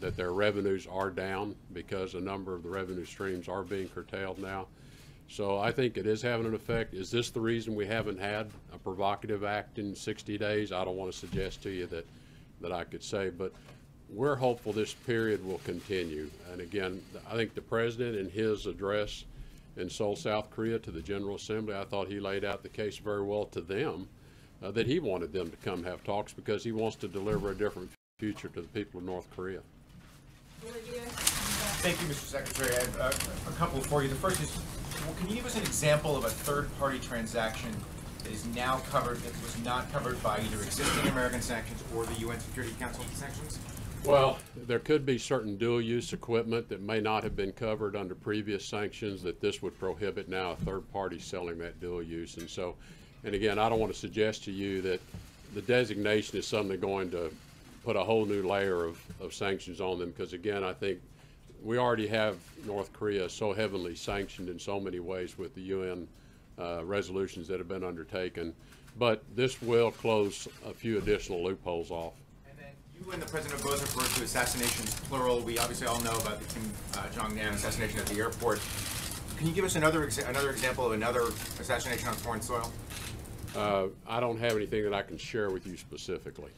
that their revenues are down because a number of the revenue streams are being curtailed now. So I think it is having an effect. Is this the reason we haven't had a provocative act in 60 days? I don't want to suggest to you that I could say, but we're hopeful this period will continue. And again, I think the president in his address in Seoul, South Korea to the General Assembly, I thought he laid out the case very well to them, that he wanted them to come have talks because he wants to deliver a different future to the people of North Korea. Thank you, Mr. Secretary. I have a couple for you. The first is, can you give us an example of a third-party transaction that is now covered, that was not covered by either existing American sanctions or the UN Security Council sanctions? Well, there could be certain dual-use equipment that may not have been covered under previous sanctions that this would prohibit now a third party selling that dual use. And so, and again, I don't want to suggest to you that the designation is suddenly going to put a whole new layer of sanctions on them, because again, I think we already have North Korea so heavily sanctioned in so many ways with the UN resolutions that have been undertaken. But this will close a few additional loopholes off. And then you and the President both referred to assassinations, plural. We obviously all know about the Kim Jong-nam assassination at the airport. Can you give us another example of another assassination on foreign soil? I don't have anything that I can share with you specifically.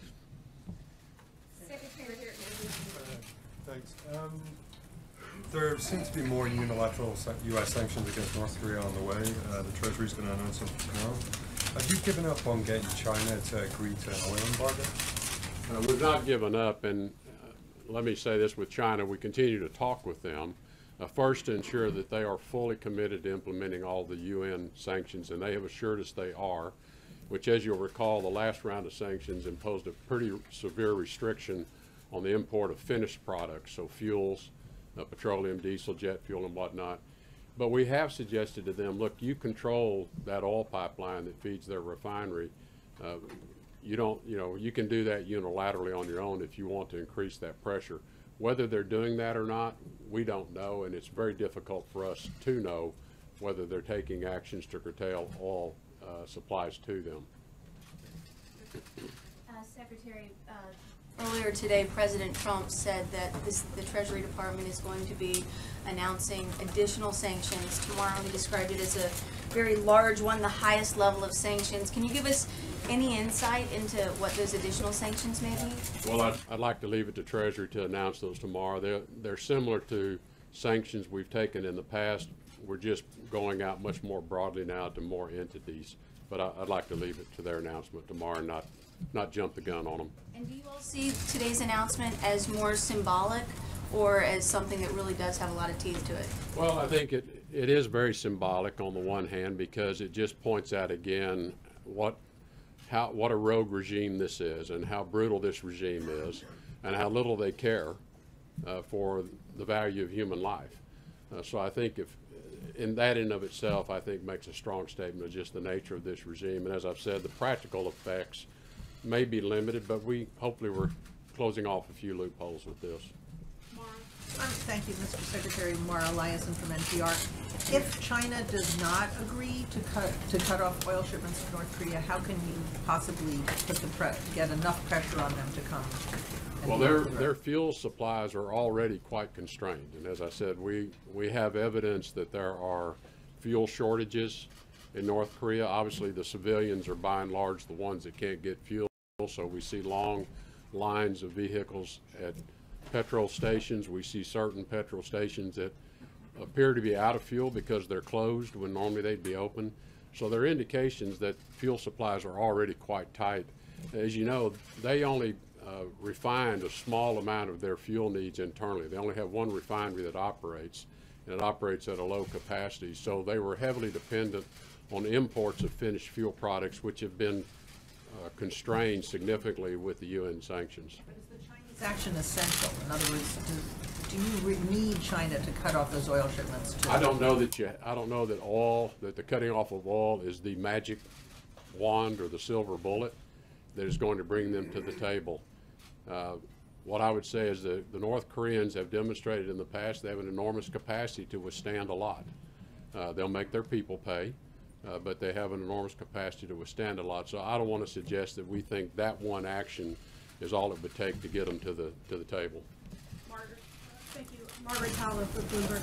Thanks. There seems to be more unilateral U.S. sanctions against North Korea on the way. The Treasury's going to announce something tomorrow. Have you given up on getting China to agree to an oil embargo? We've not given up, and let me say this with China, we continue to talk with them, first to ensure that they are fully committed to implementing all the UN sanctions, and they have assured us they are, which, as you'll recall, the last round of sanctions imposed a pretty severe restriction on the import of finished products, so fuels, petroleum, diesel, jet fuel, and whatnot. But we have suggested to them, look, you control that oil pipeline that feeds their refinery. You can do that unilaterally on your own if you want to increase that pressure. Whether they're doing that or not, we don't know, and it's very difficult for us to know whether they're taking actions to curtail oil supplies to them. Secretary, earlier today, President Trump said that the Treasury Department is going to be announcing additional sanctions tomorrow. He described it as a very large one, the highest level of sanctions. Can you give us any insight into what those additional sanctions may be? Well, I'd like to leave it to Treasury to announce those tomorrow. They're similar to sanctions we've taken in the past. We're just going out much more broadly now to more entities. But I'd like to leave it to their announcement tomorrow and not jump the gun on them. And do you all see today's announcement as more symbolic or as something that really does have a lot of teeth to it? Well, I think it is very symbolic on the one hand, because it just points out again what a rogue regime this is and how brutal this regime is and how little they care for the value of human life. So I think in that in of itself, I think makes a strong statement of just the nature of this regime. And as I've said, the practical effects may be limited, but hopefully we're closing off a few loopholes with this. Thank you, Mr. Secretary. Maura Eliason from NPR. If China does not agree to cut off oil shipments to North Korea, how can you possibly get enough pressure on them to come? Well, their fuel supplies are already quite constrained, and as I said, we have evidence that there are fuel shortages in North Korea. Obviously, the civilians are by and large the ones that can't get fuel, so we see long lines of vehicles at petrol stations. We see certain petrol stations that appear to be out of fuel because they're closed when normally they'd be open. So there are indications that fuel supplies are already quite tight. As you know, they only refined a small amount of their fuel needs internally. They only have one refinery that operates, and it operates at a low capacity. So they were heavily dependent on imports of finished fuel products, which have been constrained significantly with the UN sanctions. But is the Chinese action essential? In other words, do you need China to cut off those oil shipments? I don't know that the cutting off of oil is the magic wand or the silver bullet that is going to bring them to the table. What I would say is that the North Koreans have demonstrated in the past they have an enormous capacity to withstand a lot. They'll make their people pay, but they have an enormous capacity to withstand a lot. So I don't want to suggest that we think that one action is all it would take to get them to the table. Margaret. Thank you. Margaret Talbot with Bloomberg.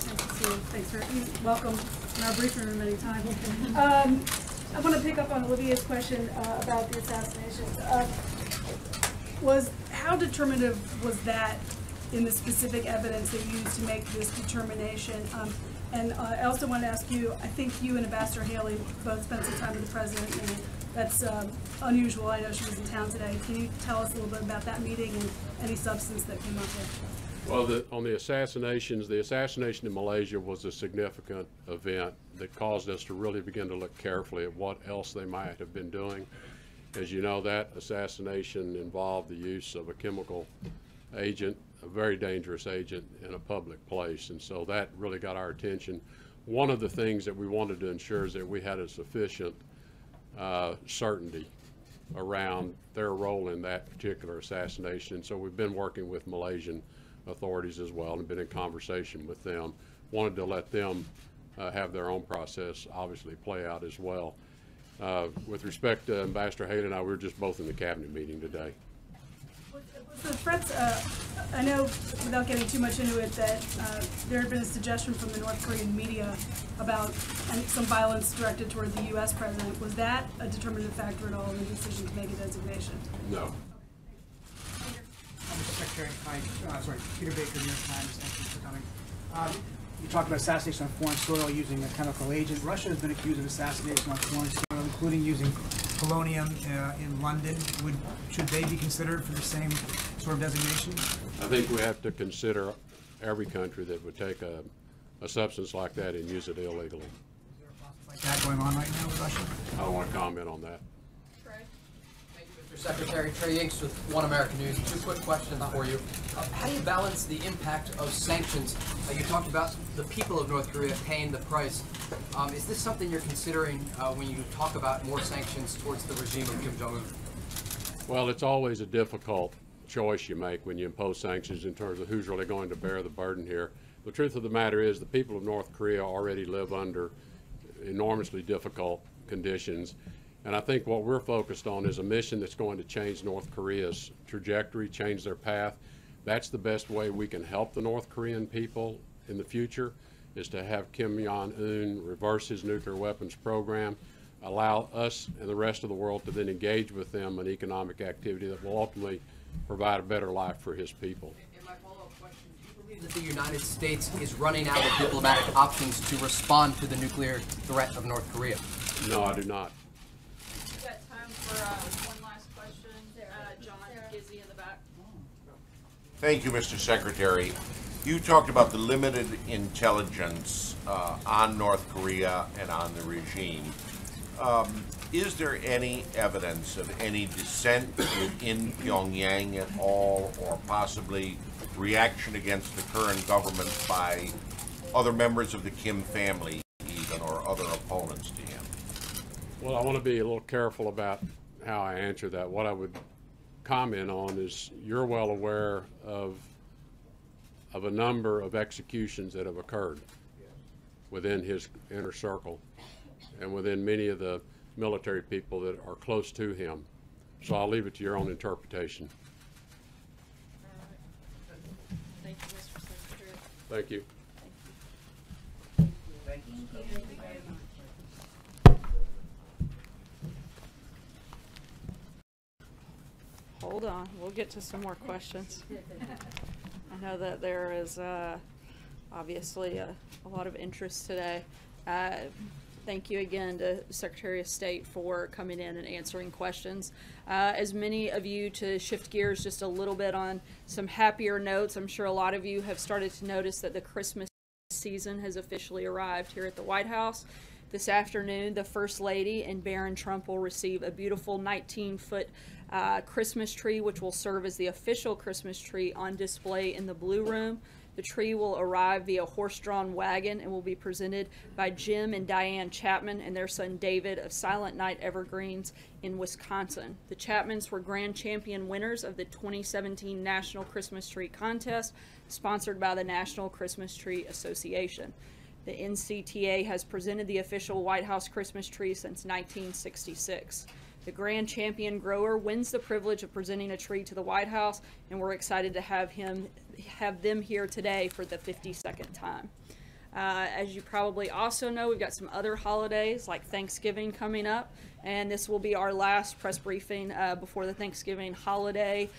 Thanks for welcome in our briefing room many times. I want to pick up on Olivia's question about the assassinations. How determinative was that in the specific evidence they used to make this determination? And I also want to ask you, I think you and Ambassador Haley both spent some time with the president, and that's unusual. I know she was in town today. Can you tell us a little bit about that meeting and any substance that came up with? Well, on the assassinations, the assassination in Malaysia was a significant event that caused us to really begin to look carefully at what else they might have been doing. As you know, that assassination involved the use of a chemical agent, a very dangerous agent, in a public place, and so that really got our attention. One of the things that we wanted to ensure is that we had a sufficient certainty around their role in that particular assassination, and so we've been working with Malaysian authorities as well and been in conversation with them. Wanted to let them have their own process obviously play out as well. With respect to Ambassador Haley and I, we were just both in the cabinet meeting today. Was the threats, I know without getting too much into it that there had been a suggestion from the North Korean media about some violence directed toward the U.S. president. Was that a determinative factor at all in the decision to make a designation? No. Mr. Secretary, hi, Peter Baker, New York Times, thank you for coming. You talked about assassination on foreign soil using a chemical agent. Russia has been accused of assassination on foreign soil, including using polonium in London. Should they be considered for the same sort of designation? I think we have to consider every country that would take a substance like that and use it illegally. Is there a process like that going on right now with Russia? I don't want to comment on that. Mr. Secretary, Trey Inks with One American News. Two quick questions for you. How do you balance the impact of sanctions? You talked about the people of North Korea paying the price. Is this something you're considering when you talk about more sanctions towards the regime of Kim Jong-un? Well, it's always a difficult choice you make when you impose sanctions in terms of who's really going to bear the burden here. The truth of the matter is the people of North Korea already live under enormously difficult conditions. And I think what we're focused on is a mission that's going to change North Korea's trajectory, change their path. That's the best way we can help the North Korean people in the future, is to have Kim Jong-un reverse his nuclear weapons program, allow us and the rest of the world to then engage with them in economic activity that will ultimately provide a better life for his people. And my follow-up question, do you believe that the United States is running out of diplomatic options to respond to the nuclear threat of North Korea? No, I do not. We've got time for one last question. John Gizzy in the back. Thank you, Mr. Secretary. You talked about the limited intelligence on North Korea and on the regime. Is there any evidence of any dissent within Pyongyang at all, or possibly reaction against the current government by other members of the Kim family even, or other opponents to him? Well, I want to be a little careful about how I answer that. What I would comment on is you're well aware of a number of executions that have occurred within his inner circle and within many of the military people that are close to him. So I'll leave it to your own interpretation. Thank you, Mr. Secretary. Thank you. Thank you. Hold on, we'll get to some more questions. I know that there is obviously a lot of interest today. Thank you again to Secretary of State for coming in and answering questions. As many of you, to shift gears just a little bit on some happier notes, I'm sure a lot of you have started to notice that the Christmas season has officially arrived here at the White House. This afternoon, the First Lady and Barron Trump will receive a beautiful 19-foot Christmas tree, which will serve as the official Christmas tree on display in the Blue Room. The tree will arrive via horse-drawn wagon and will be presented by Jim and Diane Chapman and their son David of Silent Night Evergreens in Wisconsin. The Chapmans were grand champion winners of the 2017 National Christmas Tree Contest, sponsored by the National Christmas Tree Association. The NCTA has presented the official White House Christmas tree since 1966. The grand champion grower wins the privilege of presenting a tree to the White House, and we're excited to have them here today for the 52nd time. As you probably also know, we've got some other holidays like Thanksgiving coming up, and this will be our last press briefing before the Thanksgiving holiday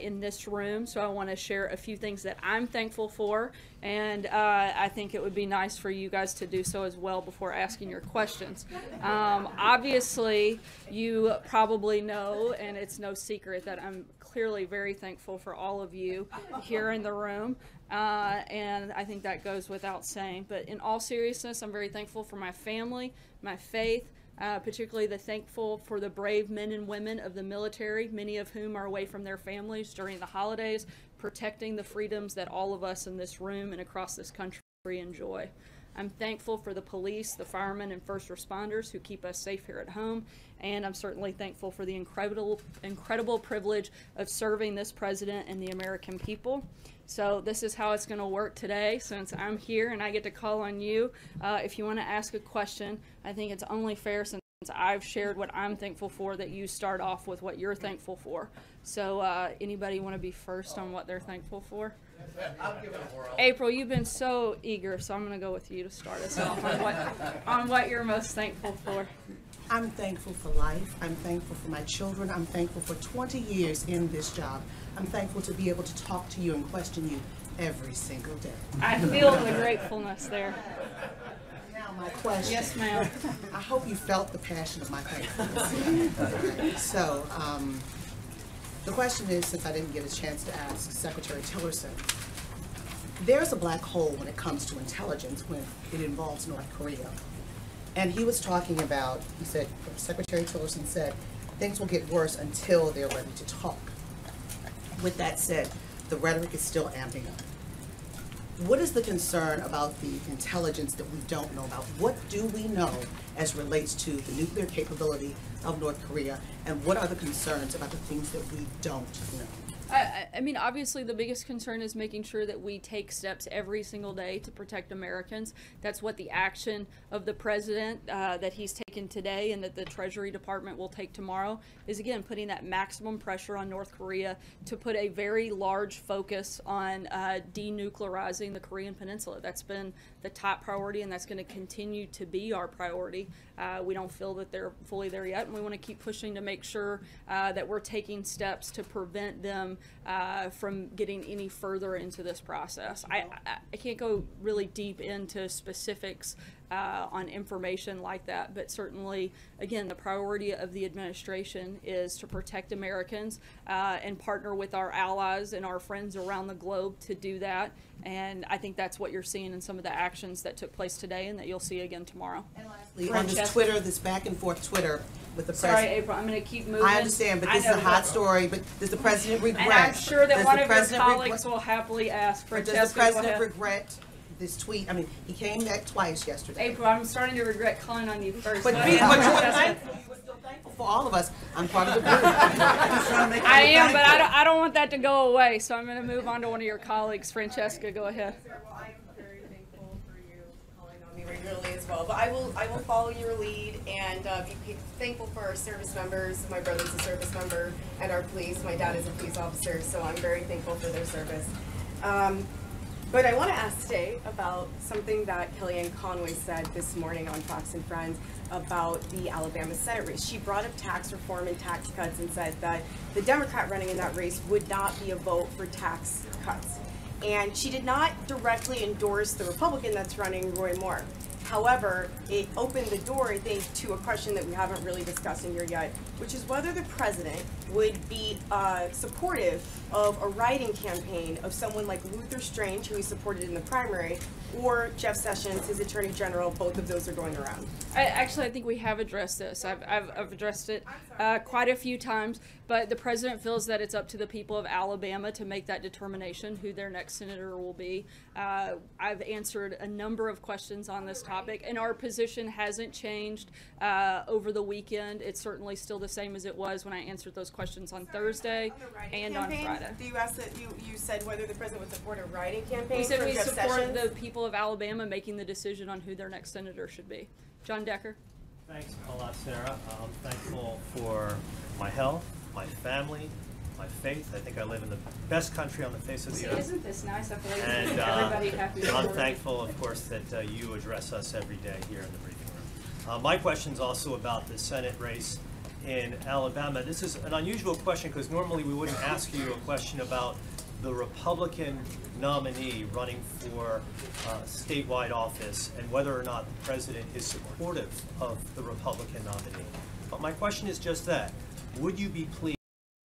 in this room. So I want to share a few things that I'm thankful for, and I think it would be nice for you guys to do so as well before asking your questions. Obviously, you probably know, and it's no secret, that I'm clearly very thankful for all of you here in the room. And I think that goes without saying. But in all seriousness, I'm very thankful for my family, my faith, particularly thankful for the brave men and women of the military, many of whom are away from their families during the holidays, protecting the freedoms that all of us in this room and across this country enjoy. I'm thankful for the police, the firemen, and first responders who keep us safe here at home. And I'm certainly thankful for the incredible privilege of serving this president and the American people. So this is how it's going to work today, since I'm here and I get to call on you. If you want to ask a question, I think it's only fair, since I've shared what I'm thankful for, that you start off with what you're thankful for. So anybody want to be first on what they're thankful for? April, you've been so eager, so I'm going to go with you to start us off on what you're most thankful for. I'm thankful for life. I'm thankful for my children. I'm thankful for 20 years in this job. I'm thankful to be able to talk to you and question you every single day. I feel the gratefulness there. Now my question. Yes, ma'am. I hope you felt the passion of my thankfulness. So, the question is, since I didn't get a chance to ask Secretary Tillerson, there's a black hole when it comes to intelligence when it involves North Korea. And he was talking about, he said, Secretary Tillerson said, things will get worse until they're ready to talk. With that said, the rhetoric is still amping up. What is the concern about the intelligence that we don't know about? What do we know as relates to the nuclear capability of North Korea, and what are the concerns about the things that we don't know? I mean, obviously the biggest concern is making sure that we take steps every single day to protect Americans. That's what the action of the president that he's taken today and that the Treasury Department will take tomorrow is, again, putting that maximum pressure on North Korea to put a very large focus on denuclearizing the Korean Peninsula. That's been the top priority, and that's going to continue to be our priority. We don't feel that they're fully there yet, and we want to keep pushing to make sure that we're taking steps to prevent them from getting any further into this process. I can't go really deep into specifics on information like that, but certainly, again, the priority of the administration is to protect Americans and partner with our allies and our friends around the globe to do that. And I think that's what you're seeing in some of the actions that took place today and that you'll see again tomorrow. And lastly, on this Twitter, this back and forth Twitter with the Sorry, president. April, I'm going to keep moving. I understand, but this is a hot story. But does the president regret? And I'm sure that one of your colleagues will happily ask for Does the president regret this tweet? I mean, he came back twice yesterday. April, I'm starting to regret calling on you first. But you were thankful. You were still thankful for all of us. I'm part of the group. I am, but I don't want that to go away, so I'm going to move on to one of your colleagues. Francesca, go ahead. Well, I'm very thankful for you calling on me regularly as well. But I will follow your lead and be thankful for our service members. My brother's a service member, and our police. My dad is a police officer, so I'm very thankful for their service. But I want to ask today about something that Kellyanne Conway said this morning on Fox and Friends about the Alabama Senate race. She brought up tax reform and tax cuts and said that the Democrat running in that race would not be a vote for tax cuts. And she did not directly endorse the Republican that's running, Roy Moore. However, it opened the door, I think, to a question that we haven't really discussed in here yet, which is whether the president would be supportive of a write-in campaign of someone like Luther Strange, who he supported in the primary, or Jeff Sessions, his attorney general. Both of those are going around. Actually, I think we have addressed this. I've addressed it quite a few times, but the president feels that it's up to the people of Alabama to make that determination who their next senator will be. I've answered a number of questions on this topic, and our position hasn't changed over the weekend. It's certainly still the same as it was when I answered those questions on Thursday and on Friday. Do you ask that you said whether the president would support a write-in campaign? We said we Jeff support Sessions? the people of Alabama making the decision on who their next senator should be. John Decker. Thanks a lot, Sarah. I'm thankful for my health, my family, my faith. I think I live in the best country on the face of the earth. Isn't this nice? I feel like And everybody happy. I'm thankful, of course, that you address us every day here in the briefing room. My question's also about the Senate race in Alabama. This is an unusual question because normally we wouldn't ask you a question about the Republican nominee running for statewide office and whether or not the president is supportive of the Republican nominee. But my question is just that. Would you be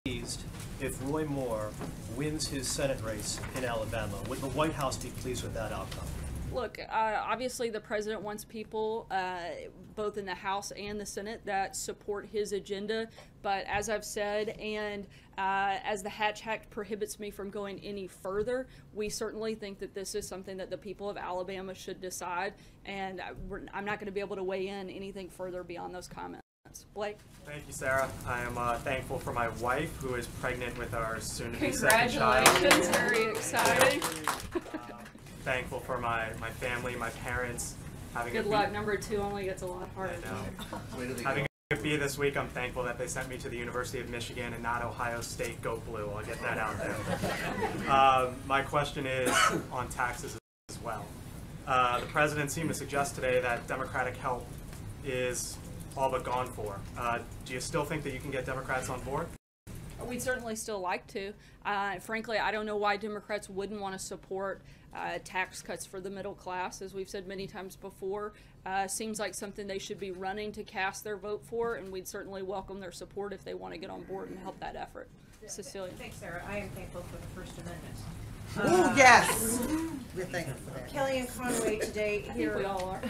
pleased if Roy Moore wins his Senate race in Alabama? Would the White House be pleased with that outcome? Look, obviously the president wants people, both in the House and the Senate, that support his agenda. But as I've said, and as the Hatch Act prohibits me from going any further, we certainly think that this is something that the people of Alabama should decide. And I'm not going to be able to weigh in anything further beyond those comments. Blake? Thank you, Sarah. I am thankful for my wife, who is pregnant with our soon-to-be second child. Congratulations, very exciting. Thankful for my family, my parents. Good luck. Number 2 only gets a lot harder. Having a bee this week, I'm thankful that they sent me to the University of Michigan and not Ohio State. Go Blue. I'll get that out there. My question is on taxes as well. The president seemed to suggest today that Democratic help is all but gone for. Do you still think that you can get Democrats on board? We'd certainly still like to. Frankly, I don't know why Democrats wouldn't want to support tax cuts for the middle class. As we've said many times before, seems like something they should be running to cast their vote for, and we'd certainly welcome their support if they want to get on board and help that effort. Cecilia. Thanks, Sarah. I am thankful for the First Amendment. Oh, yes. We're thankful for that. Kellyanne Conway today here. I think we all are.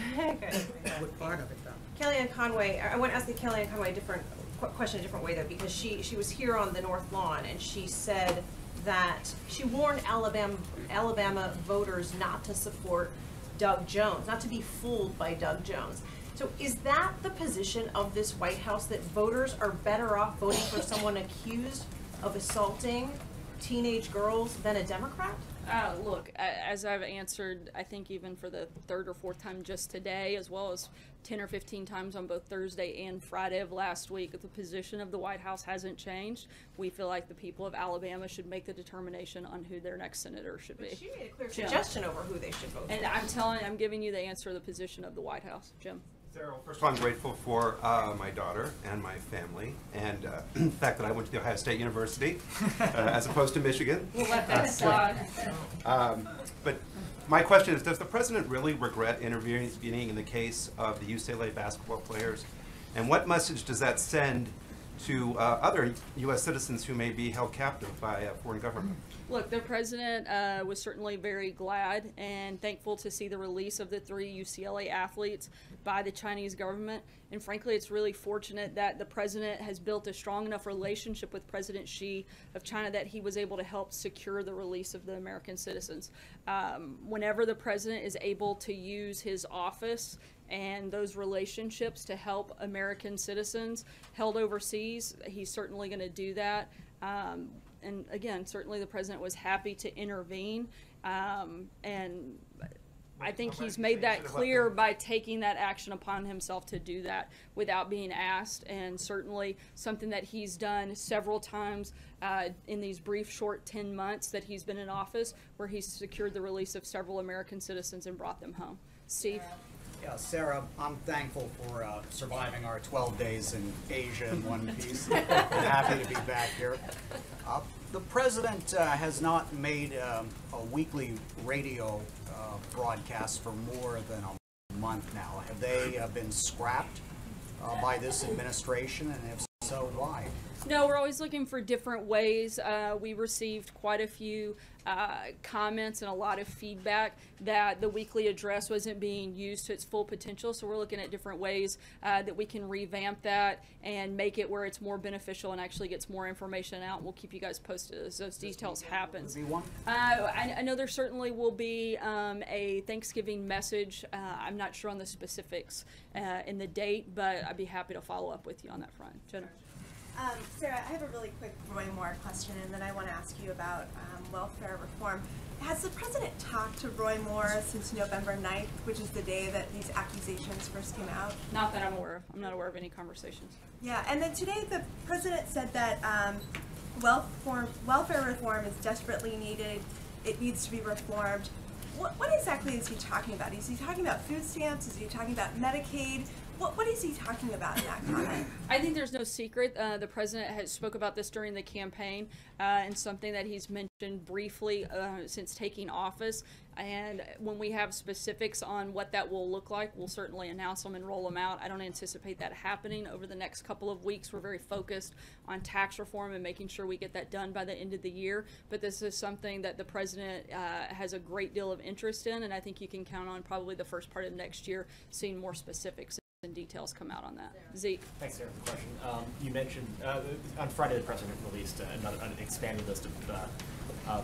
What part of it, though? Kellyanne Conway, I want to ask the Kellyanne Conway a different question a different way, though, because she was here on the North Lawn, and she said that she warned Alabama voters not to support Doug Jones, not to be fooled by Doug Jones. So is that the position of this White House, that voters are better off voting for someone accused of assaulting teenage girls than a Democrat? Look, as I've answered, I think even for the 3rd or 4th time just today, as well as 10 or 15 times on both Thursday and Friday of last week, the position of the White House hasn't changed. We feel like the people of Alabama should make the determination on who their next senator should be. But she made a clear suggestion over who they should vote for. And I'm giving you the answer to the position of the White House. Jim? Sarah, first of all, I'm grateful for my daughter and my family, and the fact that I went to the Ohio State University as opposed to Michigan. We'll let that slide. But my question is, does the president really regret intervening in the case of the UCLA basketball players? And what message does that send to other U.S. citizens who may be held captive by a foreign government? Look, the president was certainly very glad and thankful to see the release of the 3 UCLA athletes by the Chinese government. And frankly, it's really fortunate that the president has built a strong enough relationship with President Xi of China that he was able to help secure the release of the American citizens. Whenever the president is able to use his office and those relationships to help American citizens held overseas, he's certainly going to do that. And again, certainly the president was happy to intervene, and I think he's made that clear by taking that action upon himself to do that without being asked, and certainly something that he's done several times in these brief, short 10 months that he's been in office, where he's secured the release of several American citizens and brought them home. Steve? Yeah, Sarah, I'm thankful for surviving our 12 days in Asia in one piece. I'm happy to be back here. The president has not made a weekly radio broadcast for more than a month now. Have they been scrapped by this administration, and if so, why? No, we're always looking for different ways. We received quite a few comments and a lot of feedback that the weekly address wasn't being used to its full potential, so we're looking at different ways that we can revamp that and make it where it's more beneficial and actually gets more information out. We'll keep you guys posted as those details happen. I know there certainly will be a Thanksgiving message. I'm not sure on the specifics in the date, but I'd be happy to follow up with you on that front. Jenna? Sarah, I have a really quick Roy Moore question, and then I want to ask you about welfare reform. Has the president talked to Roy Moore since November 9th, which is the day that these accusations first came out? Not that I'm aware of. I'm not aware of any conversations. Yeah, and then today the president said that welfare reform is desperately needed. It needs to be reformed. What exactly is he talking about? Is he talking about food stamps? Is he talking about Medicaid? What is he talking about in that comment? I think there's no secret. The president has spoke about this during the campaign, and something that he's mentioned briefly since taking office. And when we have specifics on what that will look like, we'll certainly announce them and roll them out. I don't anticipate that happening over the next couple of weeks. We're very focused on tax reform and making sure we get that done by the end of the year. But this is something that the president has a great deal of interest in, and I think you can count on probably the first part of next year seeing more specifics and details come out on that. Zeke. Thanks, Sarah, for the question. You mentioned on Friday the president released an expanded list of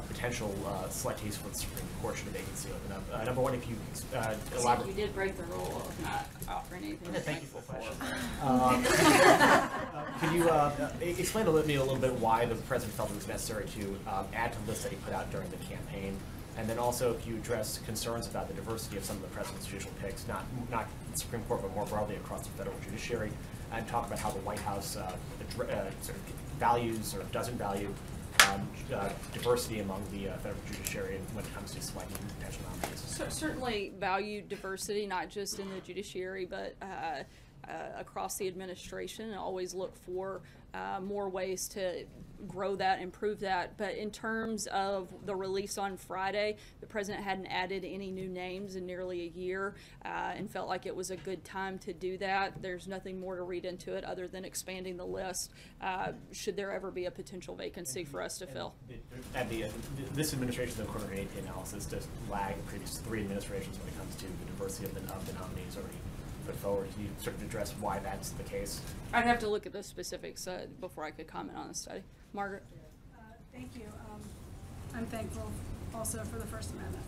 potential selectees for the Supreme Court should a vacancy open up. Number one, if you elaborate. You did break the rule of not offering anything. Thank you for the question. Could you explain to me a little bit why the president felt it was necessary to add to the list that he put out during the campaign? And then also, if you address concerns about the diversity of some of the president's judicial picks, not the Supreme Court, but more broadly across the federal judiciary, and talk about how the White House sort of values or doesn't value diversity among the federal judiciary when it comes to selecting potential nominees. Certainly value diversity, not just in the judiciary, but across the administration, and always look for more ways to grow that, improve that. But in terms of the release on Friday, the president hadn't added any new names in nearly a year, and felt like it was a good time to do that. There's nothing more to read into it other than expanding the list should there ever be a potential vacancy for us to fill. And this administration, according to AP analysis, does lag the previous 3 administrations when it comes to the diversity of the nominees already put forward. Can you sort of address why that's the case? I'd have to look at the specifics before I could comment on the study. Margaret? Thank you. I'm thankful also for the First Amendment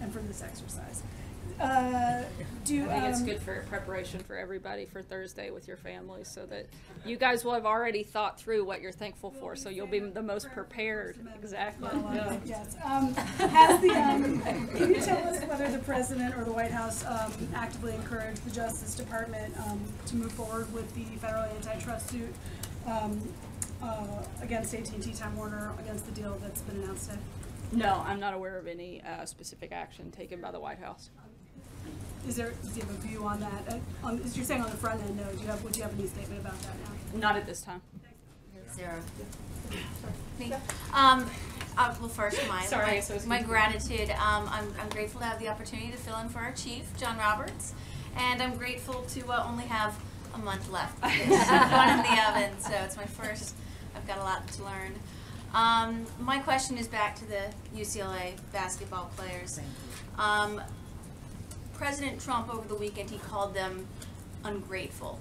and for this exercise. I think it's good for preparation for everybody for Thursday with your family, so that you guys will have already thought through what you're thankful for, so you'll be the most prepared. Exactly. Yes. Can you tell us whether the president or the White House actively encouraged the Justice Department to move forward with the federal antitrust suit against AT&T Time Warner against the deal that's been announced today? No, I'm not aware of any specific action taken by the White House. Do you have a view on that? You're saying on the front end, no. Would you have any statement about that now? Not at this time. Sarah. Me? Well, first, my gratitude. I'm grateful to have the opportunity to fill in for our chief, John Roberts, and I'm grateful to only have a month left. One in the oven, so it's my first. I've got a lot to learn. My question is back to the UCLA basketball players. President Trump over the weekend, he called them ungrateful.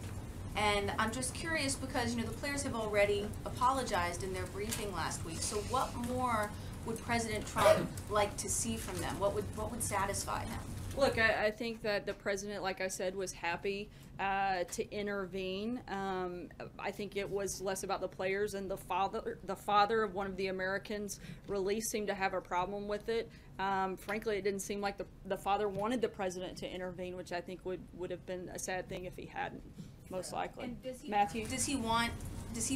And I'm just curious because, the players have already apologized in their briefing last week. So what more would President Trump like to see from them? What would satisfy him? Look, I think that the president, like I said, was happy to intervene. I think it was less about the players, and the father of one of the Americans released seemed to have a problem with it. Frankly, it didn't seem like the father wanted the president to intervene, which I think would have been a sad thing if he hadn't, most likely. And Matthew? Does he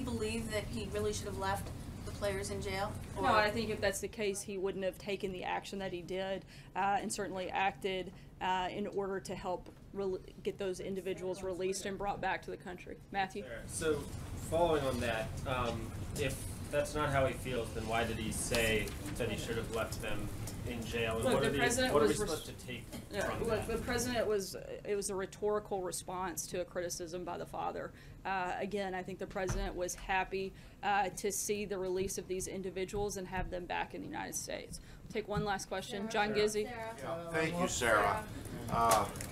believe that he really should have left the players in jail? No, I think if that's the case, he wouldn't have taken the action that he did, and certainly acted in order to help get those individuals released and brought back to the country. Matthew? So, following on that, if that's not how he feels, then why did he say that he should have left them in jail? And Look, what are we supposed to take from that? The president, it was a rhetorical response to a criticism by the father. Again, I think the president was happy to see the release of these individuals and have them back in the United States. We'll take one last question. John Gizzi. Thank you, Sarah.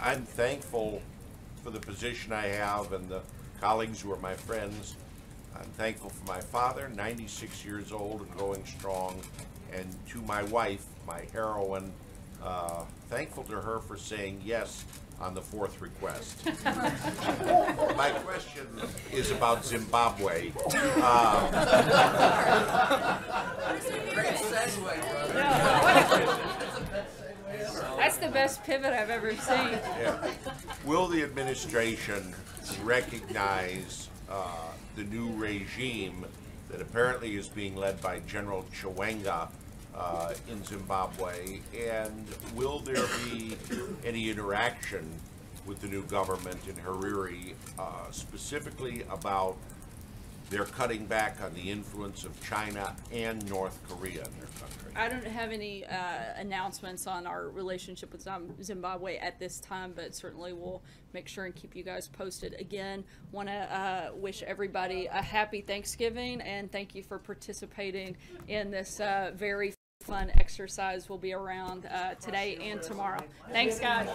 I'm thankful for the position I have and the colleagues who are my friends. I'm thankful for my father, 96 years old and going strong, and to my wife, my heroine, thankful to her for saying yes on the 4th request. My question is about Zimbabwe. Great segue, brother. That's the best pivot I've ever seen. Yeah. Will the administration recognize the new regime that apparently is being led by General Chiwenga in Zimbabwe, and will there be any interaction with the new government in Hariri, specifically about their cutting back on the influence of China and North Korea in their country? I don't have any announcements on our relationship with Zimbabwe at this time, but certainly we'll make sure and keep you guys posted. Again, want to wish everybody a happy Thanksgiving, and thank you for participating in this very fun exercise. We'll be around today and tomorrow. Thanks, guys.